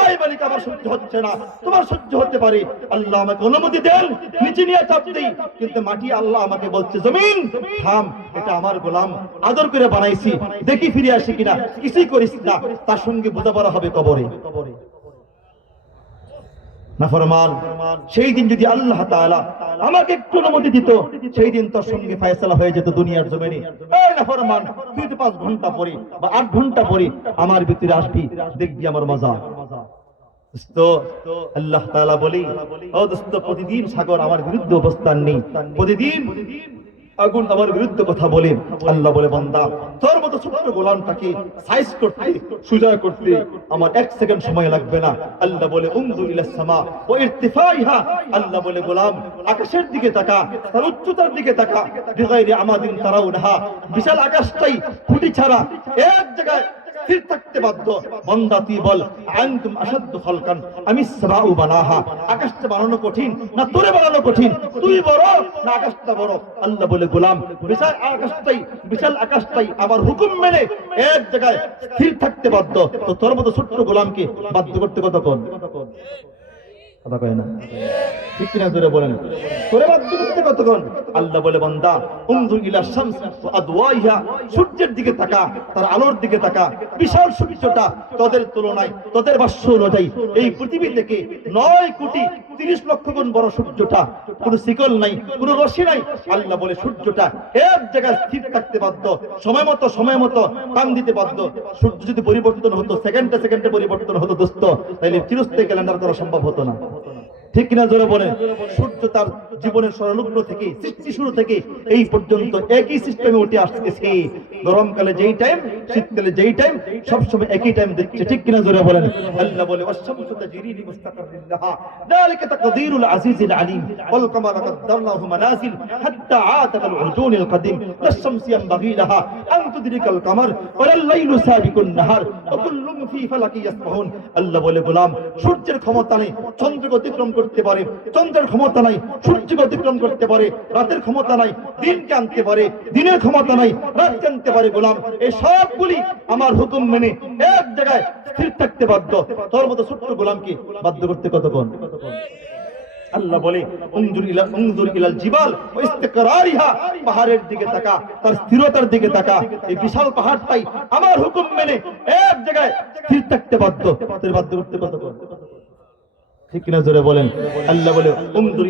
আই মালিক আমার সহ্য হচ্ছে না, তোমার সহ্য হতে পারে, আল্লাহ আমাকে অনুমতি দেন নিচে নিয়ে চাপ দেই। কিন্তু মাটি আল্লাহ আমাকে বলছে, জমিন থাম, এটা আমার গোলাম, আদর করে বানাইছি, দেখি ফিরে আসি কিনা, কিছুই করিস না, তার সঙ্গে বোঝাপড়া হবে কবরে। নাফরমান সেই দিন যদি আল্লাহ তাআলা আমাকে একটু অনুমতি দিত, সেই দিন তোর সঙ্গে ফয়সালা হয়ে যেত দুনিয়ার জমিনে। এই নাফরমান, তুই তো 5 ঘন্টা পরে বা 8 ঘন্টা পরে আমার ভিতরে আসবি, দেখবি আমার মজা। দোস্ত আল্লাহ তাআলা বলি, ও দোস্ত প্রতিদিন সাগর আমার বিরুদ্ধে অবস্থান নেই, প্রতিদিন আগুন আমার বিরুদ্ধে কথা বলে। আল্লাহ বলে, বান্দা তোর মতো ছোট্ট গোলামটাকে সাইজ করতে, সুজা করতে আমার 1 সেকেন্ড সময় লাগবে না। আল্লাহ বলে, উনজুর ইলাস সামা ওয়া ইরতিফাইহা, আল্লাহ বলে, গোলাম আকাশের দিকে তাকা, তার উচ্চতার দিকে তাকা, বিগাইরি আমাদিন তারাউনহা, বিশাল আকাশটাই খুঁটি ছাড়া এক জায়গায় স্থির থাকতে বাধ্য। বান্দা তুই বল, আনতুম আশাদ্দু খালকান আমিস সামাউ বানাহা, আকাশটা বানানো কঠিন না তোরে বানানো কঠিন? তুই বড় না আকাশটা বড়? আল্লাহ বলে, গোলাম বিশাল আকাশটাই আমার হুকুম মেনে এক জায়গায় স্থির থাকতে বাধ্য, তো তোর মতো ছোট্ট গোলামকে বাধ্য করতে কতক্ষণ? কথা কয় না, ঠিক কিনা? জোরে বলেন, তোরে বাধ্য করতে কতক্ষণ? আল্লাহ বলে, বান্দা উনজুর ইলা শামস ওয়া আদওয়াইহা, সূর্যের দিকে তাকা, তার আলোর দিকে তাকা। বিশাল সূর্যটা তোদের তুলনায়, তোদের ভাষ্য অনুযায়ী এই পৃথিবী থেকে 9 কোটি 30 লক্ষ গুণ বড় সূর্যটা, কোনো শিকল নাই, কোনো রশি নাই। আল্লাহ বলে, সূর্যটা এক জায়গায় স্থির থাকতে বাধ্য, সময় মতো টান দিতে বাধ্য। সূর্য যদি পরিবর্তন হতো, সেকেন্ডে সেকেন্ডে পরিবর্তন হতো দোস্ত, তাহলে চিরস্থায়ী ক্যালেন্ডার করা সম্ভব হতো না। ঠিক কিনা? জোরে বলেন। সূর্য তার জীবনের সরলগ্ন থেকে, সৃষ্টি শুরু থেকে এই পর্যন্ত একই সিস্টেমে উঠে আসতেছে। গরমকালে যেই টাইম, শীতকালে যেই টাইম, সবসময় একই টাইম দিচ্ছে। ঠিক কিনা? জোরে বলেন। আল্লাহ বলে, ওয়াশ-শামসু তাজরি লিমুস্তাকাররিন লাহা, যালিকা তাকদীরুল আজিজিল আলীম, ওয়াল কামারা কাদ্দারনাহু মানাজিল হাত্তা আতা কাল উরজুনিল কাদিম, লাশ-শামসু ইয়ানবাগী লাহা আন তুদরিকাল কামার ওয়াল লাইলু সাবিকুন নাহার ওয়া কুল্লুম ফি ফালাকি ইয়াসবাহুন। আল্লাহ বলে, গোলাম সূর্যের ক্ষমতা নেই চন্দ্রকে অতিক্রম করতে পারে, চন্দ্রের ক্ষমতা নাই সূর্যকে অতিক্রম করতে পারে, রাতের ক্ষমতা নাই দিনকে আনতে পারে, দিনের ক্ষমতা নাই রাতকে আনতে পারে। গোলাম এই সবগুলি আমার হুকুম মেনে এক জায়গায় স্থির থাকতে বাধ্য, তোর মতো ছোট্ট গোলামকে বাধ্য করতে কতক্ষণ? আল্লাহ বলে, উনজুর ইলাল জিবাল ওয়া ইস্তিকরারিহা, পাহাড়ের দিকে তাকা, তার স্থিরতার দিকে তাকা। এই বিশাল পাহাড়টাই আমার হুকুম মেনে এক জায়গায় স্থির থাকতে বাধ্য, তোর বাধ্য করতে কতক্ষণ? ঠিক কিনা? জোরে বলেন। আল্লাহ বলে, উনজুর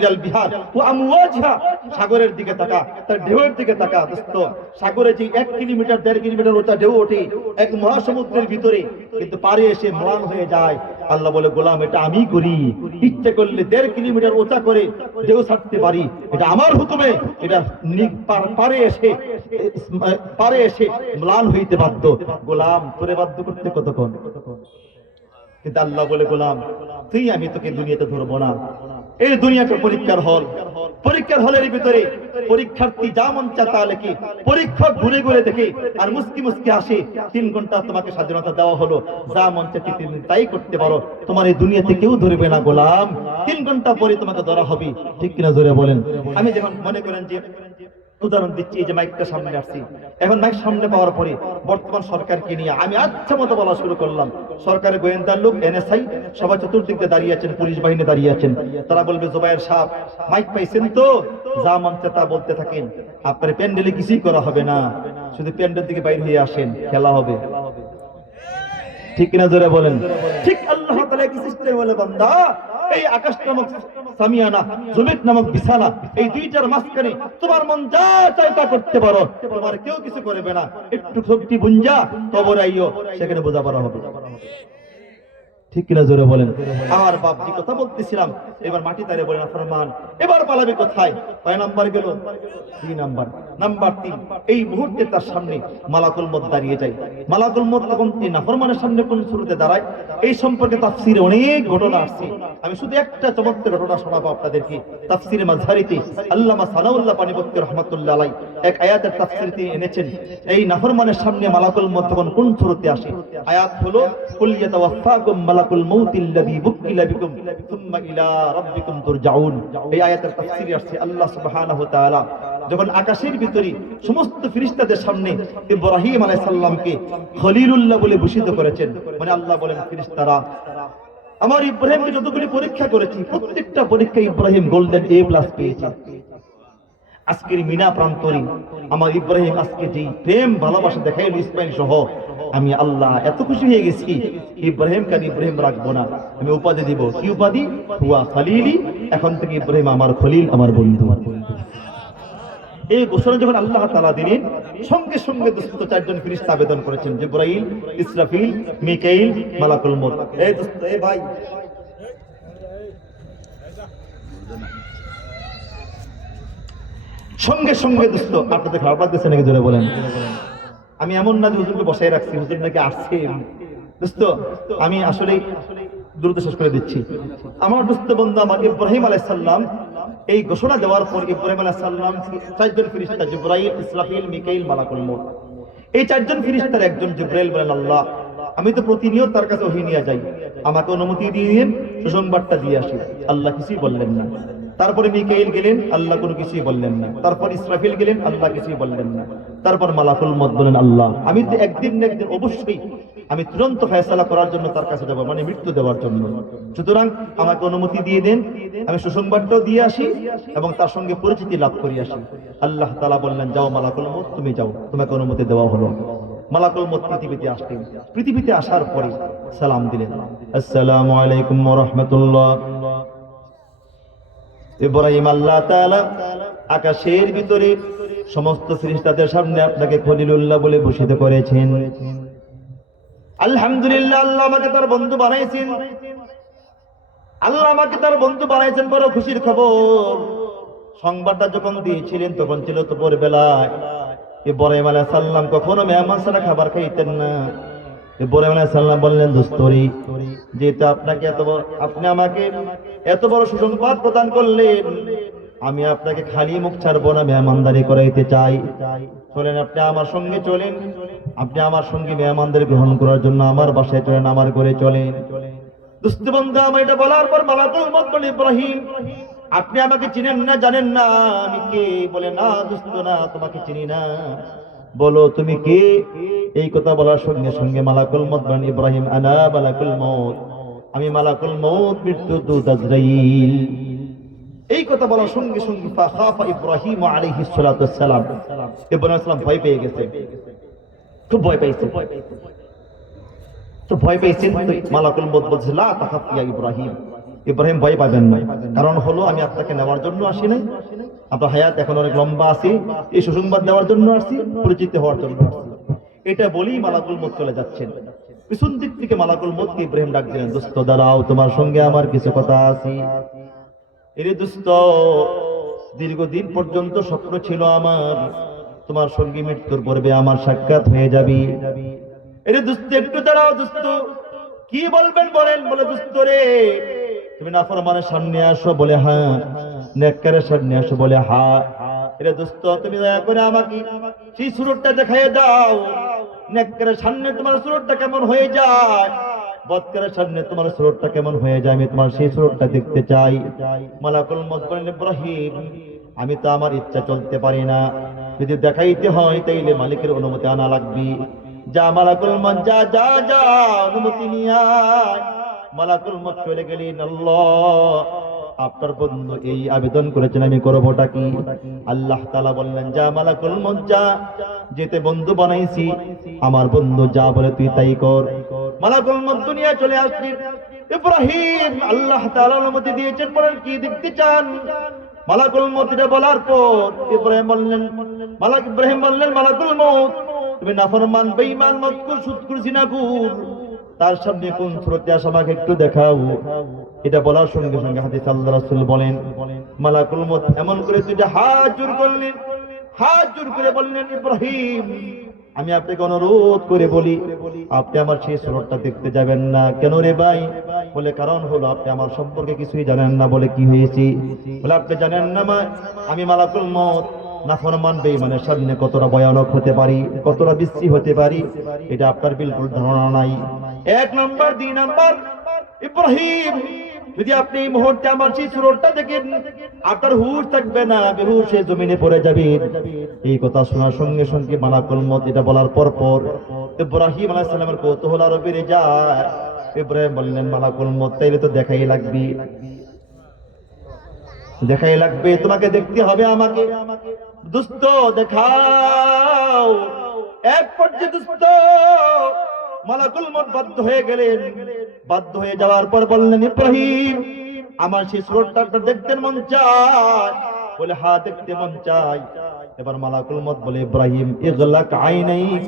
ইলাল বিহার ওয়া আমওয়াজিহা, সাগরের দিকে তাকা, তার ঢেউয়ের দিকে তাকা। দোস্ত সাগরে যে 1 কিলোমিটার 1.5 কিলোমিটার উঁচা ঢেউ ওঠে এক মহাসমুদ্রের ভিতরে, কিন্তু পারে এসে ম্লান হয়ে যায়। আল্লাহ বলে গোলাম এটা আমি করি, ইচ্ছে করলে 1.5 কিলোমিটার উঁচা করে ঢেউ ছাড়তে পারি, এটা আমার হুকুমে, এটা পারে এসে ম্লান হইতে বাধ্য। গোলাম তোরে বাধ্য করতে কতক্ষণ? কিন্তু আল্লাহ বলে গোলাম তুই আমি তোকে দুনিয়াতে ধরবো না, এই দুনিয়াটা পরীক্ষার হল, পরীক্ষার হলের ভিতরে পরীক্ষার্থী যা মন চায় তা লেখে, পরীক্ষক ঘুরে ঘুরে দেখে আর মুস্কি মুস্কি আসে। 3 ঘন্টা তোমাকে স্বাধীনতা দেওয়া হলো, যা মন চায় তুমি তাই করতে পারো, তোমার এই দুনিয়াতে কেউ ধরবে না গোলাম, 3 ঘন্টা পরে তোমাকে ধরা হবে। ঠিক কিনা জোরে বলেন? আমি যখন মনে করেন যে উদাহরণ দিচ্ছি, এই যে মাইকটা সামনে আসছি, এখন মাইক সামনে পাওয়ার পরে বর্তমান সরকারকে নিয়ে আমি আচ্ছা মতো বলা শুরু করলাম, সরকারের গোয়েন্দার লোক NSI সবাই চতুর্দিক দিয়ে দাঁড়িয়ে আছেন, পুলিশ বাহিনী দাঁড়িয়ে আছেন, তারা বলবে জুবায়ের সাহেব মাইক পাইছেন তো, যা মন চায় তা বলতে থাকেন, আপনার প্যান্ডেলে কিছুই করা হবে না, শুধু প্যান্ডেল থেকে বাইরে হয়ে আসেন, খেলা হবে। ঠিক কিনা জোরে বলেন? ঠিক আল্লাহ তাআলা কি সিস্টেম বলে বান্দা, এই আকাশ নামক সামিয়ানা, জমিন নামক বিছানা, এই দুইটার মাঝখানে তোমার মন যা চায় তা করতে পারো, তোমার কেউ কিছু করবে না। একটু শক্তি বুঞ্জা কবর আইও, সেখানে বোঝাপড়া হবে। ঠিক কিনা জোরে বলেন? আমার বাপ যে কথা বলতেছিলাম, এবার মাটি তারে বলে না ফরমান, এবার পালাবে কোথায়? কয় নাম্বার গেল? 3 নাম্বার। নাম্বার 3, এই মুহূর্তে তার সামনে মালাকুল মউত দাঁড়িয়ে যায়। মালাকুল মউত তখন এই নাফরমানের সামনে কোন শুরুতে দাঁড়ায়, এই সম্পর্কে তাফসীরে অনেক ঘটনা আসছে। আমি শুধু একটা চমৎকার ঘটনা শোনাবো আপনাদেরকে। তাফসীরে মাযহারিতে আল্লামা সানাউল্লাহ পানিপত্তি রাহমাতুল্লাহ আলাইহি এক আয়াতের তাফসীরতে এনেছেন, এই নাফরমানের সামনে মালাকুল মউত তখন কোন শুরুতে আসে। আয়াত হলো কুল ইয়াতাওয়াফাকুম মালাকুল মউতিল্লাযী বুকিলা বিকুম সুম্মা ইলা রাব্বিকুম তুরজাউন। এই আয়াতের তাফসীরে আসছে আল্লাহ সুবহানাহু ওয়া তাআলা যখন আকাশের ভিতরে সমস্ত ফেরেশতাদের সামনে ইব্রাহিম আলাইহিস সালামকে খলিলুল্লাহ বলে ভূষিত করেছেন, মানে আল্লাহ বলেন ফেরেশতারা আমার ইব্রাহিমকে যতগুলি পরীক্ষা করেছি, প্রত্যেকটা পরীক্ষায় ইব্রাহিম গোল্ডেন A+ পেয়েছে। আজকের মিনা প্রান্তরে আমার ইব্রাহিম আজকে যে প্রেম ভালোবাসা দেখাইল ইসমাইল সহ, আমি আল্লাহ এত খুশি হয়ে গেছি, ইব্রাহিম কান ইব্রাহিম রাখবো না, আমি উপাধি দিব। কি উপাধি? হুয়া খলিলি, এখন থেকে ইব্রাহিম আমার খলিল, আমার বন্ধু। এই ঘোষণা যখন আল্লাহ তাআলা দিলেন, সঙ্গে সঙ্গে দোস্ত 4 জন ফেরেশতা আবেদন করেছেন, জিবরাইল, ইসরাফিল, মিকাইল, মালাকুল মউত। এই দোস্ত, এই ভাই, সঙ্গে সঙ্গে দোস্ত আপনাদের খাবার দিচ্ছে নাকি জোরে বলেন? আমি এমন না যে হুজুরকে বসায় রাখছি, হুজুর নাকি আসছে। দোস্ত আমি আসলে দ্রুত শেষ করে দিচ্ছি। আমার দোস্ত বন্ধু আমার ইব্রাহিম আলাইহিস সালাম এই ঘোষণা দেওয়ার পর ইব্রাহিম আলাইহিস সালাম 4 জন ফেরেশতা জিবরাইল, ইসরাফিল, মিকাইল, মালাকুল মউত, এই 4 জন ফেরেশতার একজন জিবরাইল বলেন, আল্লাহ আমি তো প্রতিনিয়ত তার কাছে ওহী নিয়ে যাই, আমাকে অনুমতি দিয়ে দিন, সুসংবাদটা দিয়ে আসি। আল্লাহ কিছুই বললেন না। তারপরে মিকাইল গেলেন, আল্লাহ কোনো কিছুই বললেন না। তারপর ইসরাফিল গেলেন, আল্লাহ কিছুই বললেন না। তারপর মালাকুল মউত বলেন, আল্লাহ আমি তো একদিন না একদিন অবশ্যই আমি তুরন্ত ফয়সালা করার জন্য তার কাছে যাব, মানে মৃত্যু দেওয়ার জন্য, সুতরাং আমাকে অনুমতি দিয়ে দেন, আমি সুসংবাদটাও দিয়ে আসি এবং তার সঙ্গে পরিচিতি লাভ করি আসি। আল্লাহ তাআলা বললেন, যাও মালাকুল মউত, তুমি যাও, তোমাকে অনুমতি দেওয়া হলো। মালাকুল মউত পৃথিবীতে আসলেন। পৃথিবীতে আসার পরে সালাম দিলেন, আসসালামু আলাইকুম ওয়া রাহমাতুল্লাহ। ইব্রাহিম আল্লাহ তাআলা আকাশের ভিতরে সমস্ত ফেরেশতাদের সামনে আপনাকে খলিলুল্লাহ বলে ভূষিত করেছেন। আলহামদুলিল্লাহ, আল্লাহ আমাকে তার বন্ধু বানাইছেন, আল্লাহ আমাকে তার বন্ধু বানাইছেন, বড় খুশির খবর। সংবাদটা যখন দিয়েছিলেন তখন ছিল দুপুর বেলায়। ইব্রাহিম আলাইহিস সালাম কখনো মেহমান ছাড়া খাবার খাইতেন না। ইব্রাহিম আলাইহিস সালাম বললেন, দোস্তরি যেহেতু আপনাকে আপনি আমাকে এত বড় সুসংবাদ প্রদান করলেন, আমি আপনাকে খালি মুখ ছাড়বো না, মেহমানদারি করাইতে চাই। চলেন, আপনি আমার সঙ্গে চলেন, আপনি আমার সঙ্গে মেহমানদারি গ্রহণ করার জন্য আমার বাসায় চলেন, আমার ঘরে চলেন। দোস্ত বন্ধু আমার এটা বলার পর মালাকুল মউত বলে, ইব্রাহিম আপনি আমাকে চিনেন না, জানেন না আমি কে? বলে, না দোস্ত, না তোমাকে চিনি না। বলো তুমি কে? এই কথা বলার সঙ্গে সঙ্গে মালাকুল মউত বলেন, ইব্রাহিম আনা মালাকুল মউত, আমি মালাকুল মউত, মৃত্যুদূত আজরাইল। এই কথা বলার সঙ্গে সঙ্গে ফাখাফা ইব্রাহিম আলাইহিস সালাতু ওয়াস সালাম, ইব্রাহিম আলাইহিস সালাম ভয় পেয়ে গেছে, খুব ভয় পেয়েছে। তো ভয় পেয়েছেন, মালাকুল মউত বলছে, লা তাখাফ ইয়া ইব্রাহিম, ইব্রাহিম ভয় পাবেন না, কারণ হলো আমি আপনাকে নেওয়ার জন্য আসি নাই, আপনার হায়াত এখন অনেক লম্বা আছে, এই সুসংবাদ দেওয়ার জন্য আসছি, পরিচিত হওয়ার জন্য আসছি। এটা বলেই মালাকুল মউত চলে যাচ্ছেন। পিছন দিক থেকে মালাকুল মউতকে ইব্রাহিম ডাক দিলেন, দোস্ত দাঁড়াও, তোমার সঙ্গে আমার কিছু কথা আছে। এরে দোস্ত, দীর্ঘদিন পর্যন্ত স্বপ্ন ছিল আমার তোমার সঙ্গে মৃত্যুর পূর্বে আমার সাক্ষাৎ হয়ে যাবে। এরে দোস্ত একটু দাঁড়াও দোস্ত, কি বলবেন বলেন। বলে দোস্ত রে, তুমি নাফরমানের সামনে আসো, বলে হ্যাঁ। নেককারের সামনে আসো, বলে হ্যাঁ। এরে দোস্ত তুমি দয়া করে আমাকে সেই সুরতটা দেখাইয়ে দাও। নেককারের সামনে তোমার সুরতটা কেমন হয়ে যায়, বদকারের সামনে তোমার সুরতটা কেমন হয়ে যায়, আমি তোমার সেই সুরতটা দেখতে চাই। মালাকুল মউত বলেন, ইব্রাহিম আমি তো আমার ইচ্ছা চলতে পারি না, যদি দেখাইতে হয় তাইলে মালিকের অনুমতি আনা লাগবে। যা মালাকুল মউত, যা যা যা, অনুমতি নিয়ে আয়। মালাকুল মউত চলে গেলেন। আল্লাহ, আপনার বন্ধু এই আবেদন করেছেন, আমি করবোটা কি? আল্লাহ তাআলা বললেন, যা মালাকুল মউত যা, যেতে বন্ধু বানাইছি আমার বন্ধু, যা বলে তুই তাই কর। মালাকুল মউত দুনিয়া চলে আসলেন। ইব্রাহিম আল্লাহ তাআলা অনুমতি দিয়েছেন, বলেন কি দেখতে চান? মালাকুল মউত এটা বলার পর ইব্রাহিম বললেন, মালাকুল মউত তুমি নাফরমান, বেঈমান, মদকুর, সুদকুর, জিনাকুর, তার সামনে কোন সুরতে আসে আমাকে একটু দেখাও। এটা বলার সঙ্গে সঙ্গে হাদিস আল্লাহ রাসূল বলেন, মালাকুল মউত এমন করে দুইটা হাত জোর করলেন, হাত জোর করে বললেন, ইব্রাহিম আমি আপনাকে অনুরোধ করে বলি, আপনি আমার সেই সুরতটা দেখতে যাবেন না। কেন রে ভাই? বলে কারণ হলো আপনি আমার সম্পর্কে কিছুই জানেন না। বলে কি হয়েছে? বলে আপনি জানেন না আমি মালাকুল মউত নাফরমান বেঈমানের সামনে কতটা ভয়ানক হতে পারি, কতটা বিশ্রী হতে পারি, এটা আপনার বিলকুল ধারণা নাই। এক নাম্বার, দুই নাম্বার, ইব্রাহিম যদি আপনি এই মুহূর্তে আমার সেই সুরতটা দেখেন, আপনার হুঁশ থাকবে না, বেহুশে জমিনে পড়ে যাবেন। এই কথা শোনার সঙ্গে সঙ্গে মালাকুল মউত এটা বলার পর ইব্রাহিম আলাইহিস সালামের কৌতূহল আরো বেড়ে যায়। ইব্রাহিম বললেন, মালাকুল মউত তাইলে তো দেখাই লাগবে, দেখাই লাগবে, তোমাকে দেখতে হবে আমাকে। দোস্ত দেখাও। এক পর্যায়ে দোস্ত মালাকুল মউত বাধ্য হয়ে গেলেন। বাধ্য হয়ে যাওয়ার পর বললেন, ইব্রাহিম আমার সেই সুরতটা দেখতে মন চায়। বলে হ্যাঁ দেখতে মন চায়। এবার মালাকুল মউত বলে, ইব্রাহিম ইগলাক আইনাইক,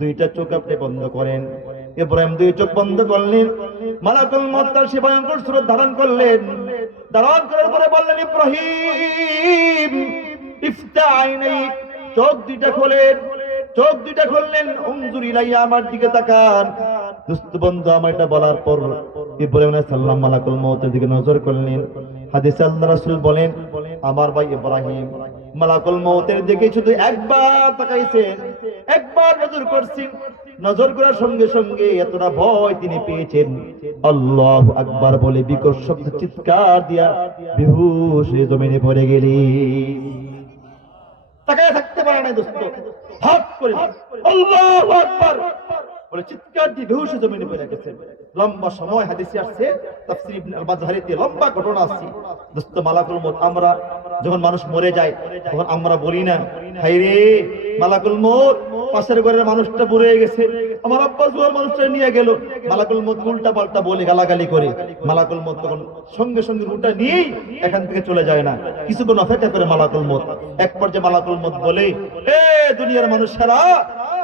দুইটা চোখ আপনি বন্ধ করেন। ইব্রাহিম দুই চোখ বন্ধ করলেন। মালাকুল মউত তার সে ভয়ঙ্কর সুরত ধারণ করলেন। ধারণ করার পরে বললেন, ইব্রাহিম ইফতা আইনাইক, চোখ দুইটা খোলেন। চোখ দুইটা খুললেন। উনজুর ইলাইয়া, আমার দিকে তাকান। দোস্ত বন্ধু আমার এটা বলার পর ইব্রাহিম আলাইহিস সালাম মালাকুল মউতের দিকে নজর করলেন। হাদিসে আল্লাহ রাসূল বলেন, আমার ভাই ইব্রাহিম মালাকুল মউতের দিকে শুধু একবার তাকাইছেন, একবার নজর করছেন। নজর করার সঙ্গে সঙ্গে এতটা ভয় তিনি পেয়েছেন, আল্লাহু আকবার বলে বিকট শব্দ চিৎকার দিয়া বেহুশ হয়ে জমিনে পড়ে গেলেন। তাকায় থাকতে পারে না দোস্ত, হট করে আল্লাহু আকবার বলে চিৎকার দিয়ে বেহুশ হয়ে জমিনে পড়ে গেছেন। লম্বা সময় হাদিসে আসছে, তাফসীর ইবনে আল-বাজহারিতে লম্বা ঘটনা আছে। দোস্ত মালাকুল মউত, আমরা যখন মানুষ মরে যায় তখন আমরা বলি না, হায় রে মালাকুল মউত পাশের ঘরের মানুষটা বুড়ে গেছে, আমার আব্বা জুয়ার মানুষটা নিয়ে গেল। মালাকুল মউত উল্টা পাল্টা বলে গালাগালি করে। মালাকুল মউত তখন সঙ্গে সঙ্গে রুটা নিয়েই এখান থেকে চলে যায় না, কিছুক্ষণ অপেক্ষা করে মালাকুল মউত। এক পর্যায়ে মালাকুল মউত বলে, এ দুনিয়ার মানুষেরা,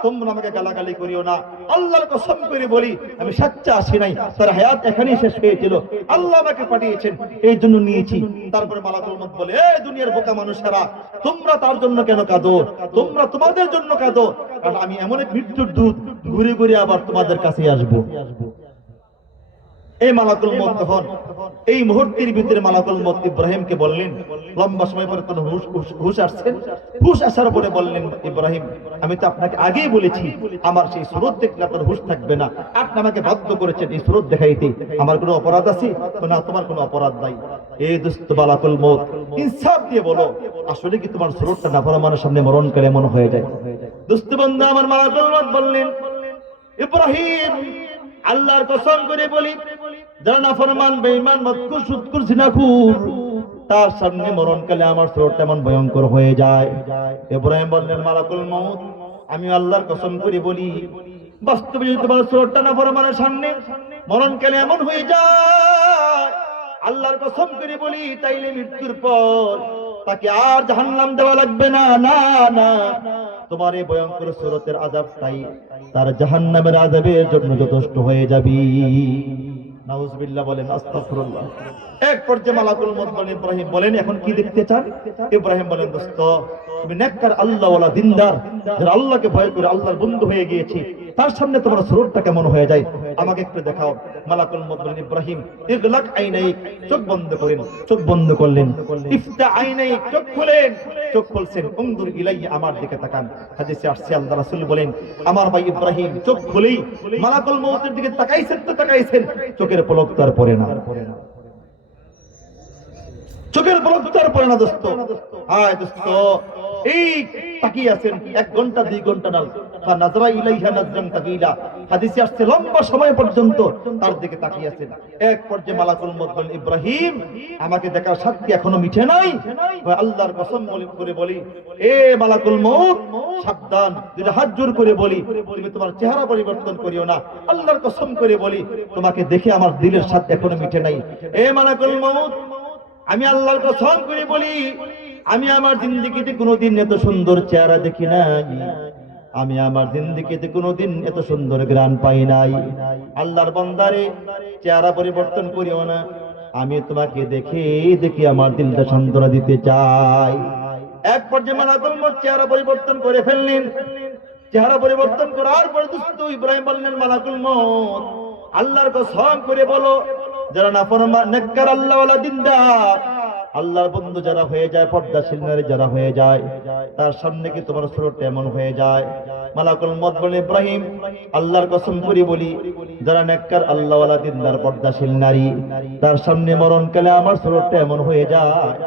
তোমরা আমাকে গালাগালি করিও না, আল্লাহর কসম করে বলি আমি সাচ্চা আসি নাই, তার হায়াত এখানেই শেষ হয়েছিল, আল্লাহ আমাকে পাঠিয়েছেন, এই জন্য নিয়েছি। তারপরে মালাকুল মউত বলে, এ দুনিয়ার বোকা মানুষেরা, তোমরা তার জন্য কেন কাঁদো? তোমরা তোমাদের জন্য কাঁদো, কারণ আমি এমন এক মৃত্যুর দূত, ঘুরে ঘুরে আবার তোমাদের কাছে আসবো। এই মালাকুল মউত তখন এই মুহূর্তের ভিতরে মালাকুল মউত ইব্রাহিমকে বললেন, লম্বা সময় পরে তখন হুশ আসছেন। হুশ আসার পরে বললেন, ইব্রাহিম আমি তো আপনাকে আগেই বলেছি আমার সেই সুরত দেখলে আপনার হুশ থাকবে না, আপনি আমাকে বাধ্য করেছেন এই সুরত দেখাইতে, আমার কোনো অপরাধ আছে? না, তোমার কোনো অপরাধ নাই। এই দোস্ত মালাকুল মউত ইনসাফ দিয়ে বলো, আসলে কি তোমার সুরতটা নাফরমানের সামনে মরণকালে এমন হয়ে যায়? দোস্ত বন্ধু আমার মালাকুল মউত বললেন, ইব্রাহিম আল্লাহর কসম করে বলি, যারা নাফরমান, বেঈমান, মদকুর, সুদকুর, জিনাকুর, তার সামনে মরণকালে আমার সুরতটা এমন ভয়ঙ্কর হয়ে যায়। ইব্রাহিম বললেন, মালাকুল মউত আমি আল্লাহর কসম করে বলি, বাস্তবে যদি তোমার সুরতটা নাফরমানের সামনে মরণকালে এমন হয়ে যায়, আল্লাহর কসম করে বলি, তাইলে মৃত্যুর পর তাকে আর জাহান্নাম দেওয়া লাগবে না, না না, তোমার এই ভয়ঙ্কর সূরতের আযাবটাই তার জাহান্নামের আযাবের জন্য যথেষ্ট হয়ে যাবে। নাউজুবিল্লাহ বলেন, আস্তাগফিরুল্লাহ। এক পর্যায়ে মালাকুল মউত বলেন, ইব্রাহিম বলেন এখন কি দেখতে চান? ইব্রাহিম বলেন, দোস্ত তুমি নেককার আল্লাহওয়ালা দিনদার, যারা আল্লাহকে ভয় করে আল্লাহর বন্ধু হয়ে গিয়েছে, তার সামনে তোমার সুরতটা কেমন হয়ে যায় আমাকে একটু দেখাও। মালাকুল মউত বলেন, ইব্রাহিম ইগলাক আইনাইক, চোখ বন্ধ করেন। চোখ বন্ধ করলেন। ইফতা আইনাইক, চোখ খুলেন। চোখ খুলছেন। উনজুর ইলাইয়া, আমার দিকে তাকান। হাদিসে আসছে আল্লাহ রাসূল বলেন, আমার ভাই ইব্রাহিম চোখ খুলেই মালাকুল মউতের দিকে তাকাইছেন তো তাকাইছেন, চোখের পলক তার পড়ে না, চোখের পলক তার পড়ে না। দোস্ত হায় দোস্ত, এই তাকিয়ে আছেন 1 ঘন্টা 2 ঘন্টা না, নাজরা ইলাইহা নাজরান তাকিলা, হাদিসে আসছে লম্বা সময় পর্যন্ত তার দিকে তাকিয়ে আছেন। এক পর্যায়ে মালাকুল মউত বলেন, ইব্রাহিম আমাকে দেখার শান্তি এখনো মিটে নাই। আল্লাহর কসম করে বলি, এ মালাকুল মউত সাবধান, যদি হাত জোর করে বলি তুমি তোমার চেহারা পরিবর্তন করিও না। আল্লাহর কসম করে বলি, তোমাকে দেখে আমার দিলের স্বাদ এখনো মিটে নাই। এ মালাকুল মউত, আমি আল্লাহর কসম করে বলি, আমি আমার জিন্দেগিতে কোনোদিন এত সুন্দর চেহারা দেখি নাই, আমি আমার জিন্দেগিতে কোনোদিন এত সুন্দর ঘ্রাণ পাই নাই। আল্লাহর বান্দারে চেহারা পরিবর্তন করিও না, আমি তোমাকে দেখে দেখে আমার দিলটা সান্ত্বনা দিতে চাই। এক পর্যায়ে মালাকুল মউত চেহারা পরিবর্তন করে ফেললেন। চেহারা পরিবর্তন করার পর দোস্ত ইব্রাহিম বললেন, মালাকুল মউত আল্লাহর কসম করে বলো, যারা নাফরমান নেককার আল্লাহওয়ালা দিনদার আল্লাহর বন্ধু যারা হয়ে যায়, পর্দাশীল নারী যারা হয়ে যায়, তার সামনে কি তোমার সুরতটা এমন হয়ে যায়? মালাকুল মউত বলেন, ইব্রাহিম আল্লাহর কসম করে বলি, যারা নেককার আল্লাহওয়ালা দিনদার পর্দাশীল নারী, তার সামনে মরণকালে আমার সুরতটা এমন হয়ে যায়,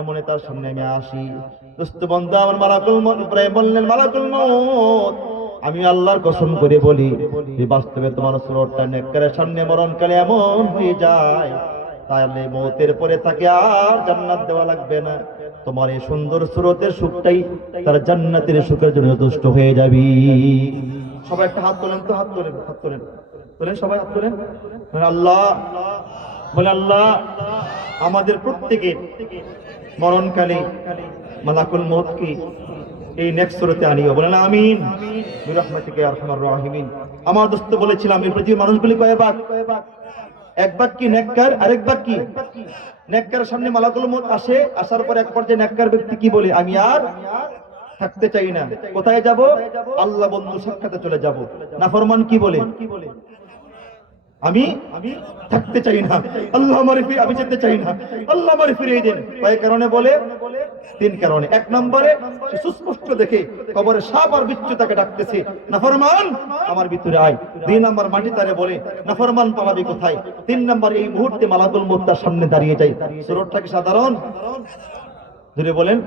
এমনই তার সামনে আমি আসি। দোস্ত বন্ধু আমার, মালাকুল মউত ইব্রাহিম বললেন, মালাকুল মউত আমি আল্লাহর কসম করে বলি, বাস্তবে তোমার সুরতটা নেককারের সামনে মরণকালে এমন হয়ে যায়, তাহলে মওতের পরে তাকে আর জান্নাত দেওয়া লাগবে না। তোমার এই সুন্দর সুরতের সুখটাই তার জান্নাতের সুখের জন্য যথেষ্ট হয়ে যাবে। সবাই একটা হাত তোলেন তো, হাত তোলেন, হাত তোলেন, তোলেন সবাই হাত তোলেন। আল্লাহ বলে, আল্লাহ আমাদের প্রত্যেকের মরণকালে মালাকুল মউত কি এই নেক্সট সুরতে আনিও, বলেন আমিন বিরহমাতিকা ইয়া আরহামার রাহিমিন। আমার দোস্ত বলেছিলাম, এই পৃথিবীর মানুষগুলি কয় ভাগ? এক ভাগ কি নেককার, আরেক ভাগ কি? নেককারের সামনে মালাকুল মউত আসে, আসার পর এক পর্যায়ে নেককার ব্যক্তি কি বলে, আমি আর থাকতে চাই না। কোথায় যাব? আল্লাহ বন্ধু সাক্ষাতে চলে যাব। নাফরমান কি বলে, আমি থাকতে চাই না, আল্লাহ আমারে আমি যেতে চাই না, আল্লাহ আমারে ফিরিয়ে দেন। কয় কারণে বলে? 3 কারণে। 1 নম্বরে সে সুস্পষ্ট দেখে কবরে সাপ আর বিচ্ছু তাকে ডাকতেছে, নাফরমান আমার ভিতরে আয়। 2 নম্বর মাটি তারে বলে, নাফরমান পালাবি কোথায়? 3 নম্বর এই মুহূর্তে মালাকুল মউত তার সামনে দাঁড়িয়ে যায়। সুরতটা কি সাধারণ? জোরে বলেন,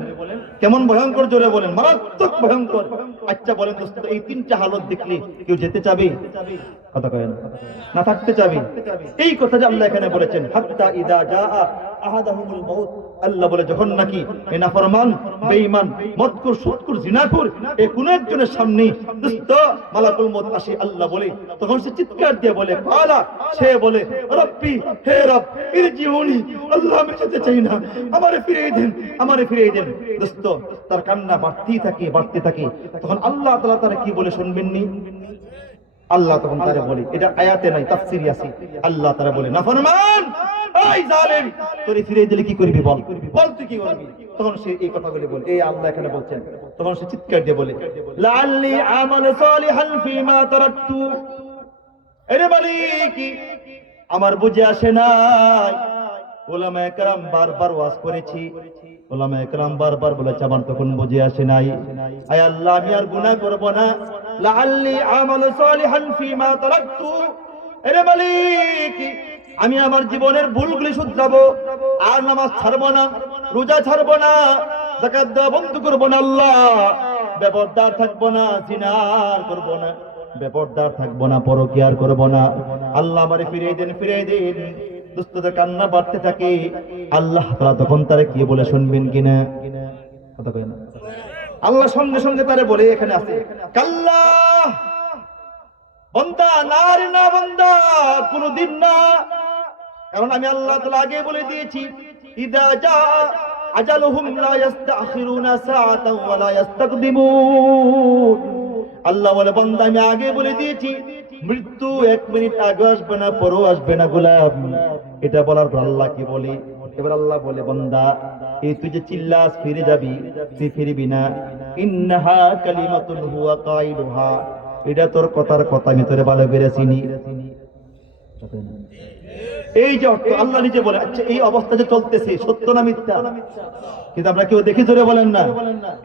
কেমন ভয়ঙ্কর? জোরে বলেন, মারাত্মক ভয়ঙ্কর। আচ্ছা বলেন দোস্ত, এই 3টা হালত দেখলে কেউ যেতে চাবে? কথা কয় না, থাকতে চাবে? এই কথা যে আল্লাহ এখানে বলেছেন, হাত্তা ইদা জাআ আহাদাহুমুল মউত, আল্লাহ বলে যখন নাকি এ নাফরমান, বেঈমান, মদকুর, সুদকুর, জিনাকুর এই কোন একজনের সামনে দোস্ত মালাকুল মউত আসে, আল্লাহ বলে তখন সে চিৎকার দিয়ে বলে, কালা, সে বলে, রব্বি, হে রব, ইরজিউনি, আল্লাহ আমি যেতে চাই না, আমারে ফিরিয়ে দেন, আমারে ফিরিয়ে দেন। দোস্ত তার কান্না বাড়তেই থাকে, বাড়তে থাকে। তখন আল্লাহ তাআলা তারা কি বলে শুনবেননি? আল্লাহ তখন তারে বলে, এটা আয়াতে নাই, তাফসীরে আছে। আল্লাহ তারা বলে, নাফরমান, এই জালেম, তোরে ফিরিয়ে দিলে কি করবি বল, বল তুই কি করবি? তখন সে এই কথাগুলি বলে, এই আল্লাহ এখানে বলছেন। তখন সে চিৎকার দিয়ে বলে, লাআল্লি আমাল সালিহান ফিমা তারাকতু, আরে মালিক আমার বুঝে আসে নাই। উলামায়ে কেরাম বারবার ওয়াজ করেছি, উলামায়ে কেরাম বারবার বলেছে আমার তখন বুঝে আসে নাই। আয় আল্লাহ আমি আর গুনাহ করব না, লাআল্লি আমাল সালিহান ফিমা তারাকতু, আরে মালিক আমি আমার জীবনের ভুলগুলি শুধরাবো, আর নামাজ ছাড়বো না, রোজা ছাড়বো না, যাকাত দেওয়া বন্ধ করবো না, আল্লাহ বেপরদার থাকবো না, জিনার করবো না, বেপরদার থাকবো না, পরকিয়ার করবো না, আল্লাহ আমারে ফিরিয়ে দেন, ফিরিয়ে দেন। দুস্থদের কান্না বাড়তে থাকে। আল্লাহ তাআলা তখন তারে কি বলে শুনবেন কিনা? কথা কয় না। আল্লাহ সঙ্গে সঙ্গে তারে বলে, এখানে আছে, কাল্লা বান্দা, না রে না বান্দা, কোনদিন না। কারণ আমি আল্লাহ তাআলা আগে বলে দিয়েছি, ইদা জা আজালুহুম লা ইস্তাখিরুনা সাআতান ওয়া লা ইস্তাকদিমুন। আল্লাহ বলে বান্দা আমি আগে বলে দিয়েছি মৃত্যু 1 মিনিট আগে আসবে না পরেও আসবে না গোলাম। এটা বলার পর আল্লাহ কি বলে, এবার আল্লাহ বলে বান্দা এই তুই যে চিল্লাস ফিরে যাবি, তুই ফিরবি না। ইন্নাহা কালিমাতুন হুয়া কাইলুহা, এটা তোর কথার কথা আমি তোরে ভালো করে চিনি। এই যে অর্থ আল্লাহ নিজে বলে। আচ্ছা এই অবস্থা যে চলতেছে সত্য না মিথ্যা? কিন্তু আমরা কেউ দেখি জোরে বলেন না।